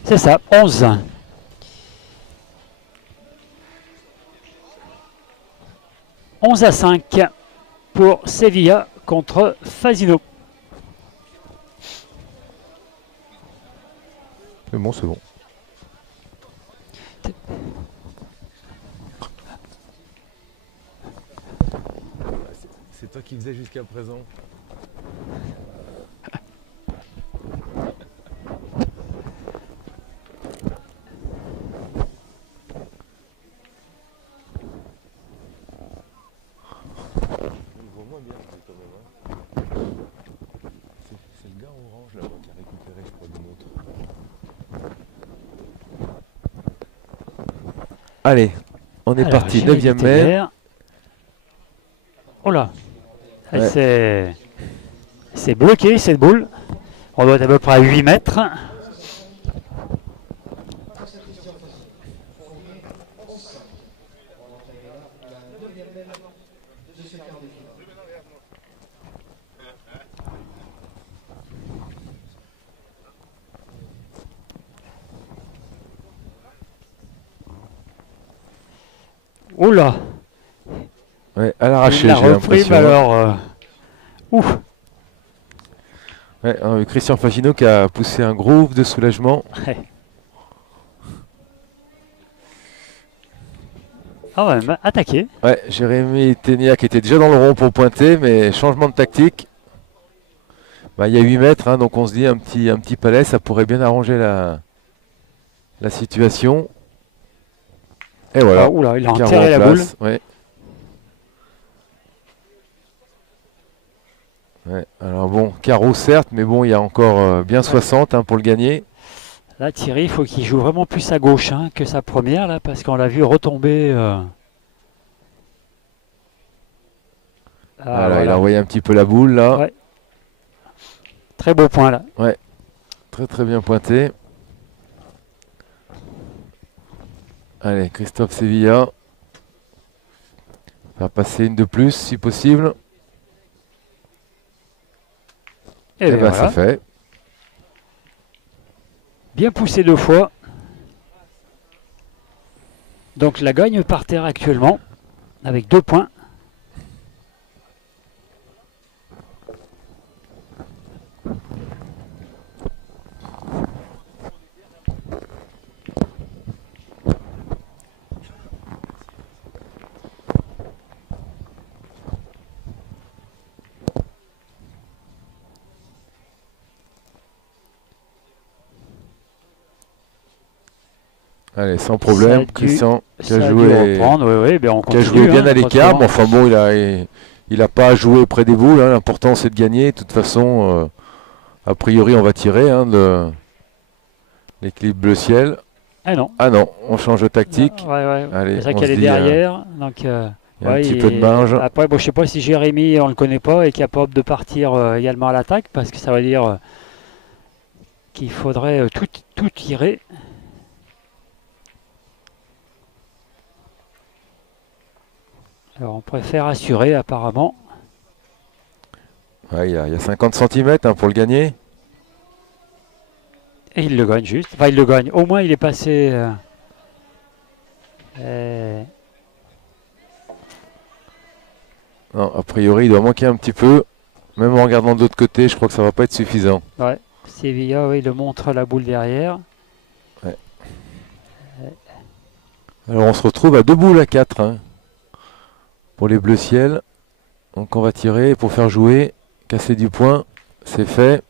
C'est ça, 11. « 11-5 pour Sevilla contre Fasino. Mais bon, c'est bon. C'est toi qui faisais jusqu'à présent. C'est le gars orange là qui a récupéré, je crois, d'une autre. Allez, on est parti, 9e mène. Oh là, Ouais. c'est bloqué cette boule. On doit être à peu près à 8 mètres. Oh là, Ouais, à l'arraché, il l'a j'ai repris, l'impression. mais alors Ouf. Ouais, Christian Fagino qui a poussé un gros ouf de soulagement. Ouais. Ah ouais, attaqué. Ouais, Jérémy Ténia qui était déjà dans le rond pour pointer, mais changement de tactique. Bah, il y a 8 mètres, hein, donc on se dit un petit palais, ça pourrait bien arranger la situation. Et voilà. Ah, oula, il a Carreau enterré en la boule. place, ouais. Ouais, alors bon, carreau certes, mais bon, il y a encore bien 60 hein, pour le gagner. Là, Thierry, il faut qu'il joue vraiment plus à gauche hein, que sa première, là, parce qu'on l'a vu retomber. Voilà, il a envoyé un petit peu la boule là. Ouais. Très beau point là. Ouais, très très bien pointé. Allez, Christophe Sevilla. Va passer une de plus si possible. Et Et ben bah voilà. c'est fait. Bien poussé 2 fois. Donc la gagne par terre actuellement avec 2 points. Allez, sans problème, Christian qui a joué, qui a joué bien à l'écart. Mais enfin bon, il a pas à jouer près des boules. Hein. L'important c'est de gagner. De toute façon, a priori on va tirer hein, de l'équilibre bleu ciel. Ah non. Ah non, on change de tactique. Ouais. Allez, C'est vrai on qu'elle se est dit, derrière. Donc, il y a un petit peu de marge. Après, bon, je sais pas si Jérémy, on le connaît pas, est capable de partir également à l'attaque, parce que ça veut dire qu'il faudrait tout tirer. Alors, on préfère assurer apparemment. Ouais, il y a 50 cm hein, pour le gagner. Et il le gagne juste. Enfin, il le gagne. Au moins, il est passé. Non, a priori, il doit manquer un petit peu. Même en regardant de l'autre côté, je crois que ça va pas être suffisant. Ouais. Sevilla, oui, il le montre la boule derrière. Ouais. Alors, on se retrouve à 2 boules à 4 hein, pour les bleus ciel. Donc, on va tirer pour faire jouer. Casser du point. C'est fait.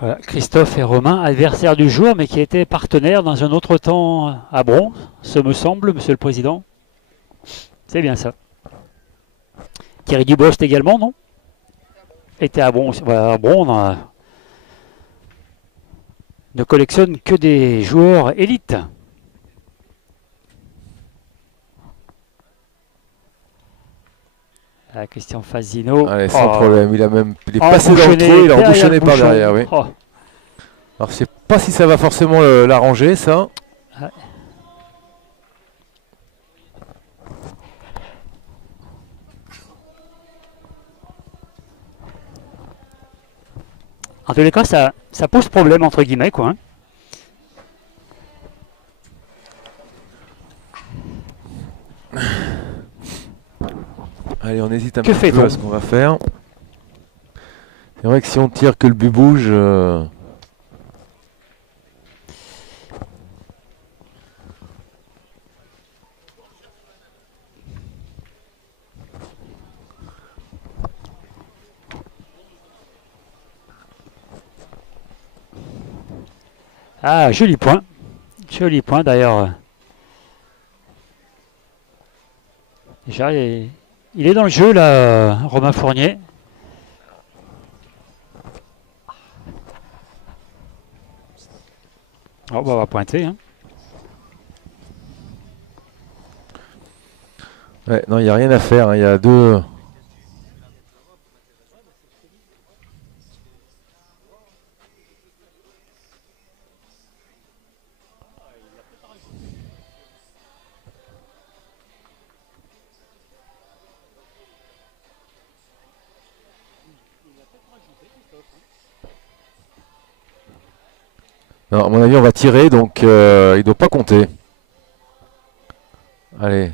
Voilà, Christophe et Romain, adversaires du jour, mais qui étaient partenaires dans un autre temps à Bron, ce me semble, Monsieur le Président. C'est bien ça. Thierry Dubost également, non? Était à Bron. Voilà, Bron ne collectionne que des joueurs élites. La Christian Fazino. Allez, sans problème. Il est passé dans le Embouchonné trou, il a derrière embouchonné le par bouchon. derrière, oui. Oh. Alors, je sais pas si ça va forcément l'arranger, ça. Ouais. En tous les cas, ça pose problème, entre guillemets, quoi. Hein. Allez, on hésite un Que petit peu fait-on à ce qu'on va faire. C'est vrai que si on tire que le but bouge... Ah, joli point. Joli point, d'ailleurs. Déjà, il est dans le jeu, là, Romain Fournier. Oh, bah, on va pointer. Hein. Ouais, non, il n'y a rien à faire. Hein. Il y a deux... Non, à mon avis, on va tirer, donc il ne doit pas compter. Allez,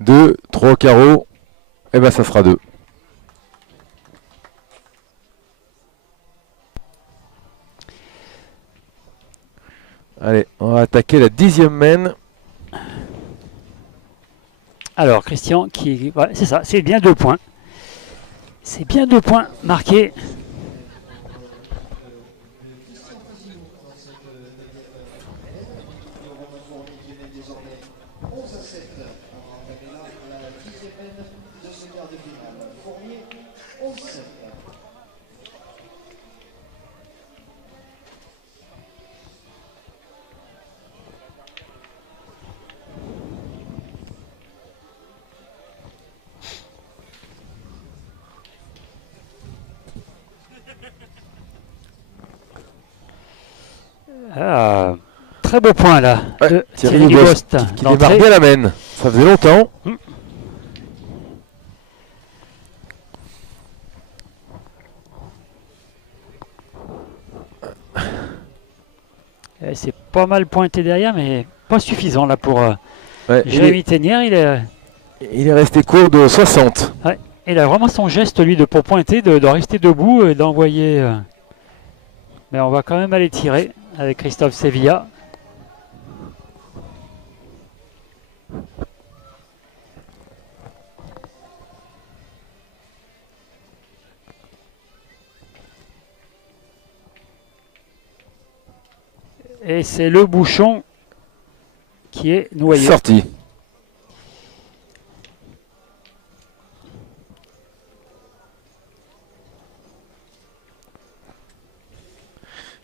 2, 3 carreaux, et ben ça fera 2. Allez, on va attaquer la 10e main. Alors, Christian, ouais, c'est ça, c'est bien 2 points. C'est bien 2 points marqués. Ah, très beau point là. Ouais, De Thierry Dubost qui démarre bien la main. Ça faisait longtemps. C'est pas mal pointé derrière, mais pas suffisant là pour Ouais, Jérémy Ténière. Il est resté court de 60. Ouais, il a vraiment son geste, lui, pour pointer, de rester debout et d'envoyer. Mais on va quand même aller tirer avec Christophe Sevilla. Et c'est le bouchon qui est noyé. Sorti.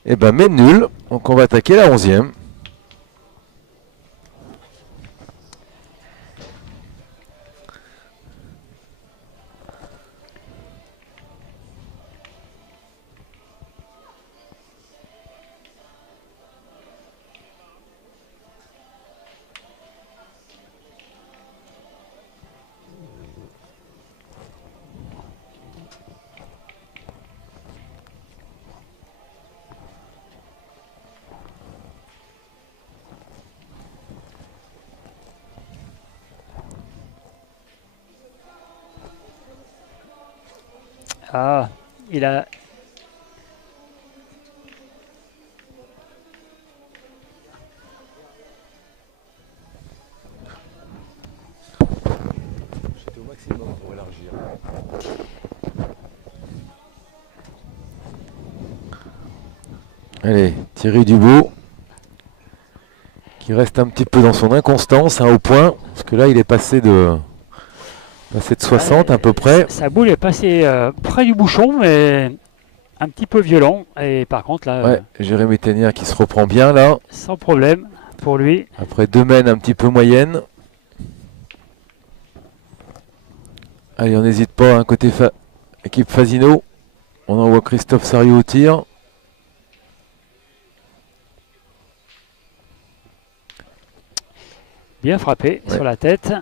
Et ben mais nul. Donc on va attaquer la 11e. Ah, il a. J'étais au maximum pour élargir. Allez, Thierry Dubost qui reste un petit peu dans son inconstance, au point, parce que là il est passé de 60 à peu près. Sa boule est passée près du bouchon, mais un petit peu violent. Et par contre, là, Ouais, Jérémy Ténière qui se reprend bien là. sans problème pour lui. Après 2 mains un petit peu moyennes. Allez, on n'hésite pas, hein, côté équipe Fasino. On envoie Christophe Sariou au tir. Bien frappé sur la tête.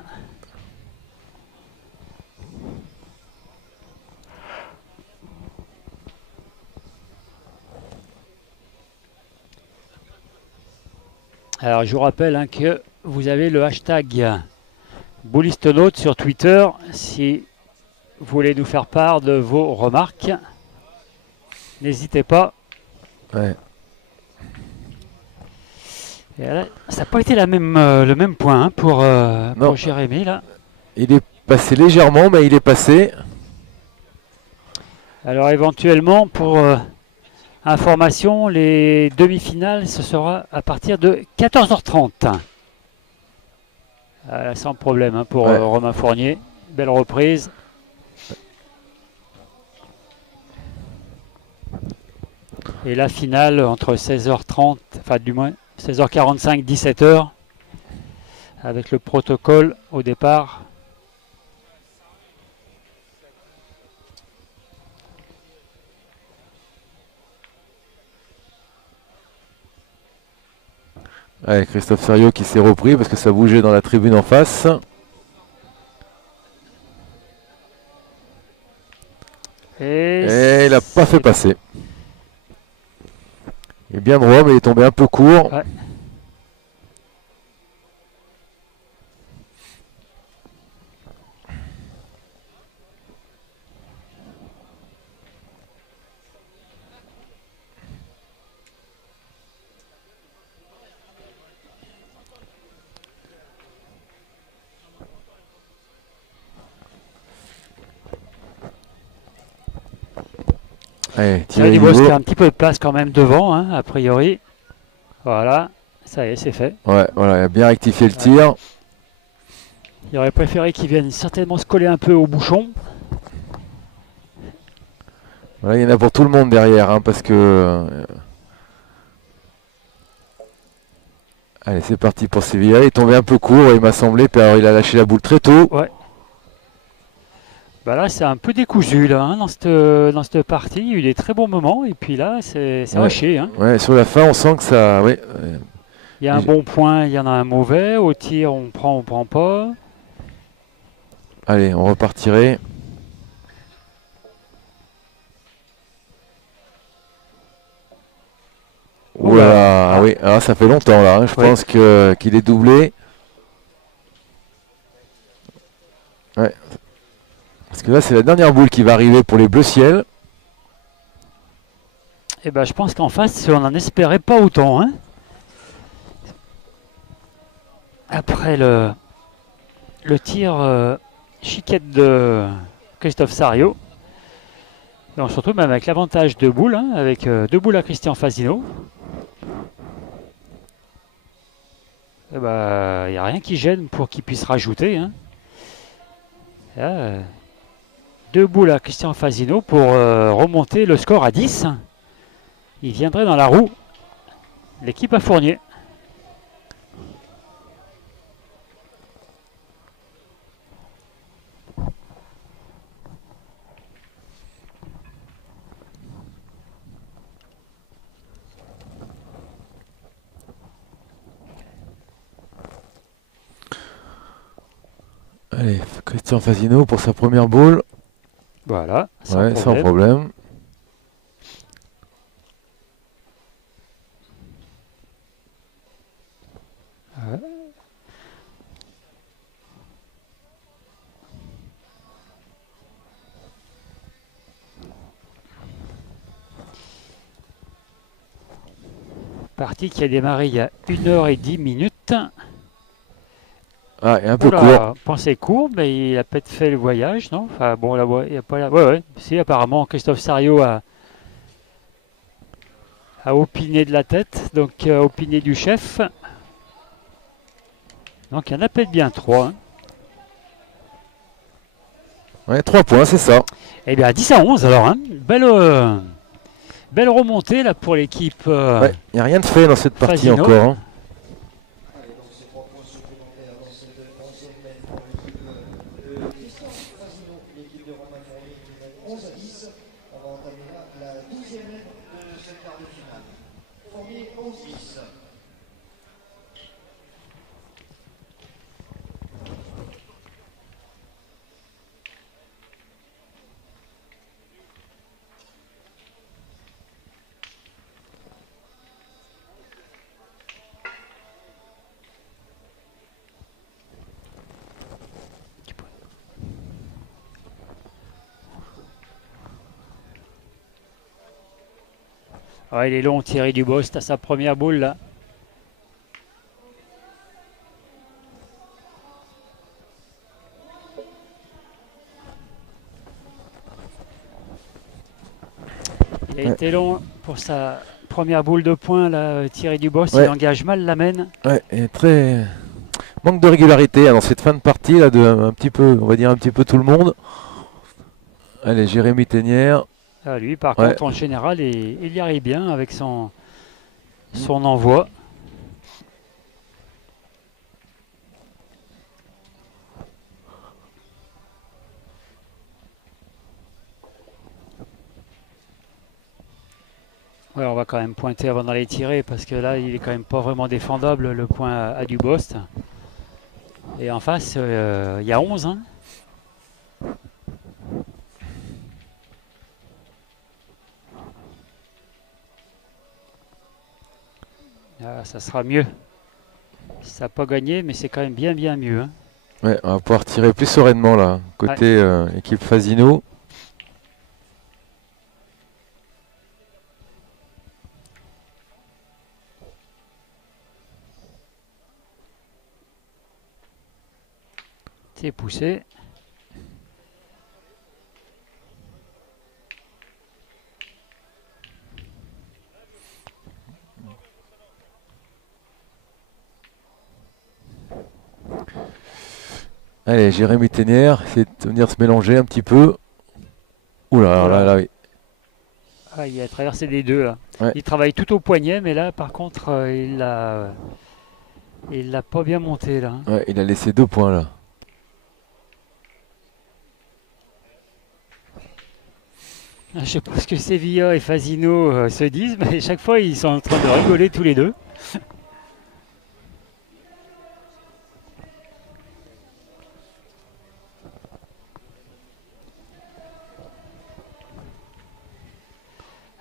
Alors je vous rappelle que vous avez le hashtag Boulistonaute sur Twitter si vous voulez nous faire part de vos remarques. N'hésitez pas. Ouais. Et là, ça n'a pas été le même point pour Jérémy là. Il est passé légèrement, mais il est passé. Alors éventuellement pour information, les demi-finales ce sera à partir de 14h30. Sans problème pour Romain Fournier. Belle reprise. Et la finale entre 16h30, enfin du moins 16h45, 17h, avec le protocole au départ. Ouais, Christophe Sariou qui s'est repris parce que ça bougeait dans la tribune en face. Et il n'a pas fait passer. Et bien droit, mais il est tombé un peu court. Ouais. Allez, Thierry Thierry Dubosc Dubosc. a un petit peu de place quand même devant, hein, a priori. Voilà, ça y est, c'est fait. Ouais, voilà, il a bien rectifié le tir. Il aurait préféré qu'il vienne certainement se coller un peu au bouchon. Voilà, il y en a pour tout le monde derrière, hein, parce que... Allez, c'est parti pour Sevilla. Il est tombé un peu court, il m'a semblé, puis alors il a lâché la boule très tôt. Ouais. Bah là, c'est un peu décousu là, hein, dans cette partie. Il y a eu des très bons moments, et puis là, c'est Ouais. haché. Hein. Ouais, sur la fin, on sent que ça... Ouais, Il y a un bon point, il y en a un mauvais. Au tir, on prend pas. allez, on repartirait. Oula, Ah. oui, alors ça fait longtemps là, hein. Je Ouais. pense qu'il est doublé. Ouais. Parce que là, c'est la dernière boule qui va arriver pour les Bleus Ciel. Et ben, je pense qu'en face, on n'en espérait pas autant. Hein. Après le tir chiquette de Christophe Sario. Et on se retrouve même avec l'avantage de boules, hein, avec 2 boules à Christian Fasino. Il n'y a rien qui gêne pour qu'il puisse rajouter. Hein. 2 boules à Christian Fasino pour remonter le score à 10. Il viendrait dans la roue. L'équipe à Fournier. Allez, Christian Fasino pour sa première boule. Voilà, Ouais, sans problème. Ouais. Partie qui a démarré il y a 1h10. Ah, il est un peu Oula, court. pensée court, mais il a peut-être fait le voyage, non? Enfin bon, là, il y a pas là. Ouais, ouais. Si, apparemment, Christophe Sario a opiné de la tête, donc opiné du chef. Donc il y en a peut-être bien 3. Hein. Ouais, 3 points, c'est ça. Eh bien, 10-11 alors. Hein. Belle remontée là pour l'équipe. Ouais, il n'y a rien de fait dans cette partie Fasino. encore. Hein. Allez, donc c'est 3 points supplémentaires dans cette 11e mène pour l'équipe de Christian Fasino, l'équipe de Romain Fournier qui mène 11-10. On va entamer là la 12e mène de cette quart de finale. Fournier 11-10. Ouais, il est long, Thierry Dubosc à sa première boule là. Il a été long pour sa première boule de poing là, Thierry Dubosc. Ouais. Il engage mal la mène. Ouais, et très... Manque de régularité hein, dans cette fin de partie là, de un petit peu, on va dire un petit peu tout le monde. Allez, Jérémy Ténière. Ah, lui, par Ouais. contre, en général, il y arrive bien avec son envoi. Ouais, on va quand même pointer avant d'aller tirer parce que là, il est quand même pas vraiment défendable le point à Dubosc. Et en face, il y a 11. Hein. Ah, ça sera mieux. Ça n'a pas gagné, mais c'est quand même bien mieux. Hein. Ouais, on va pouvoir tirer plus sereinement là, côté équipe Fasino. C'est poussé. Allez, Jérémy Ténière, essaie de venir se mélanger un petit peu. Oula, alors là, oui. Ah, il a traversé les deux là. Ouais. Il travaille tout au poignet, mais là par contre il l'a pas bien monté là. Ouais, il a laissé 2 points là. Je sais pas ce que Sevilla et Fasino se disent, mais chaque fois ils sont en train de rigoler tous les deux.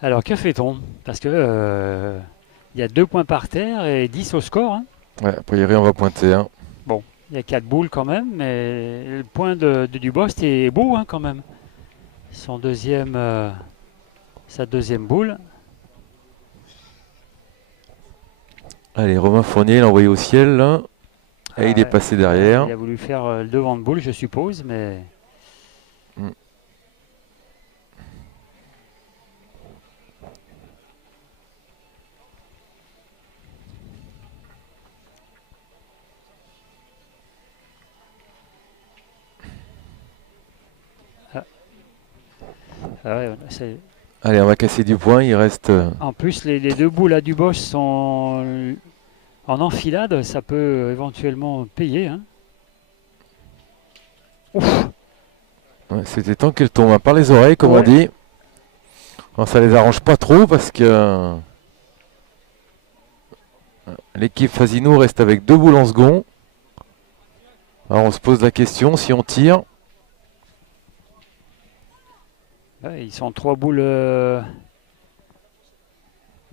Alors que fait-on? Parce que il y a 2 points par terre et 10 au score. Hein. Ouais, a priori on va pointer. Hein. Il y a 4 boules quand même, mais le point de Dubost est beau hein, quand même. Sa deuxième boule. Allez, Romain Fournier l'a envoyé au ciel là. Et il est passé derrière. Il a voulu faire le devant de boule, je suppose, mais. Ah ouais, allez, on va casser du point, il reste... En plus, les 2 boules à Dubost sont en enfilade, ça peut éventuellement payer. Hein. Ouf. Ouais, c'était temps qu'elle tombe par les oreilles, comme on dit. Alors, ça les arrange pas trop parce que l'équipe Fasino reste avec 2 boules en second. Alors on se pose la question si on tire. Ouais, ils sont 3 boules.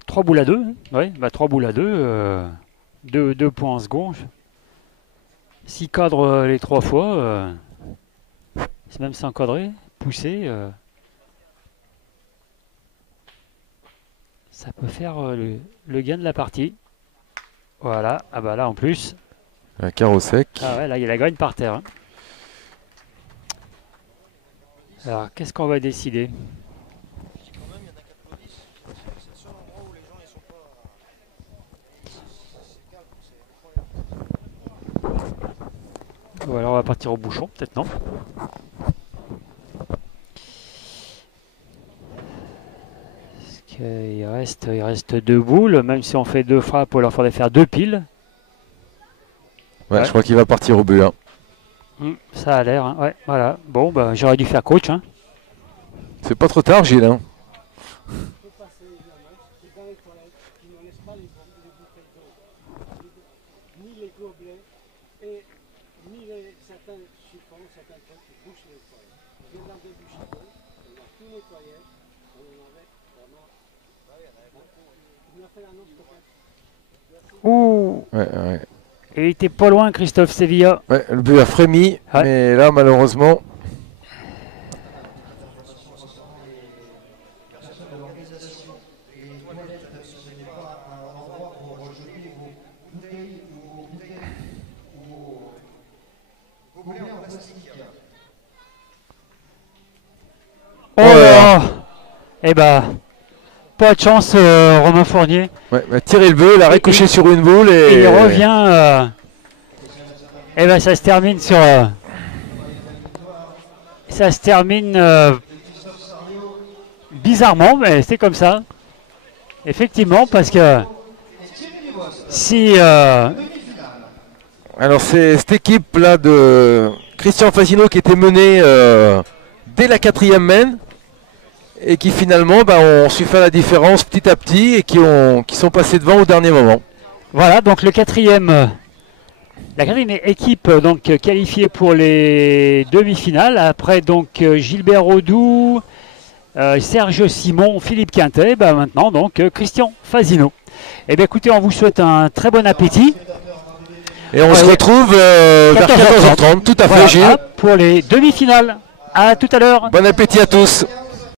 3 boules à 2. Hein. Ouais, 3 boules à 2. 2 points en second. S'ils cadrent les 3 fois, c'est même sans cadrer, pousser. Ça peut faire le gain de la partie. Voilà. Ah bah là en plus. Un carreau sec. Ah ouais, là il y a la graine par terre. Hein. Alors qu'est-ce qu'on va décider? Ou alors on va partir au bouchon, peut-être non? Parce qu'il reste 2 boules, même si on fait 2 frappes, il leur faudrait faire 2 piles. Ouais, je crois qu'il va partir au but. Hein. Ça a l'air, hein. Ouais, voilà. Bon, bah, j'aurais dû faire coach. Hein. C'est pas trop tard, Gilles. Hein. Ouh. Ouais. Et il était pas loin, Christophe Sevilla. Ouais, le but a frémi, mais là, malheureusement... Oh là. Eh bah, pas de chance, Romain Fournier. Ouais, bah, tiré le but, il a ricoché sur une boule et... il revient. Et ben ça se termine sur. Ça se termine bizarrement, mais c'est comme ça. Effectivement, parce que si. Alors c'est cette équipe là de Christian Fasino qui était menée dès la 4e main et qui finalement ont su faire la différence petit à petit et qui sont passés devant au dernier moment. Voilà, donc la quatrième équipe donc qualifiée pour les demi-finales. Après donc Gilbert Audoux, Serge Simon, Philippe Quintet, maintenant donc Christian Fasino. Eh bien écoutez, on vous souhaite un très bon appétit. Et on se retrouve vers 14h30, tout à fait, Voilà, Gilles. pour les demi-finales. À tout à l'heure. Bon appétit à tous.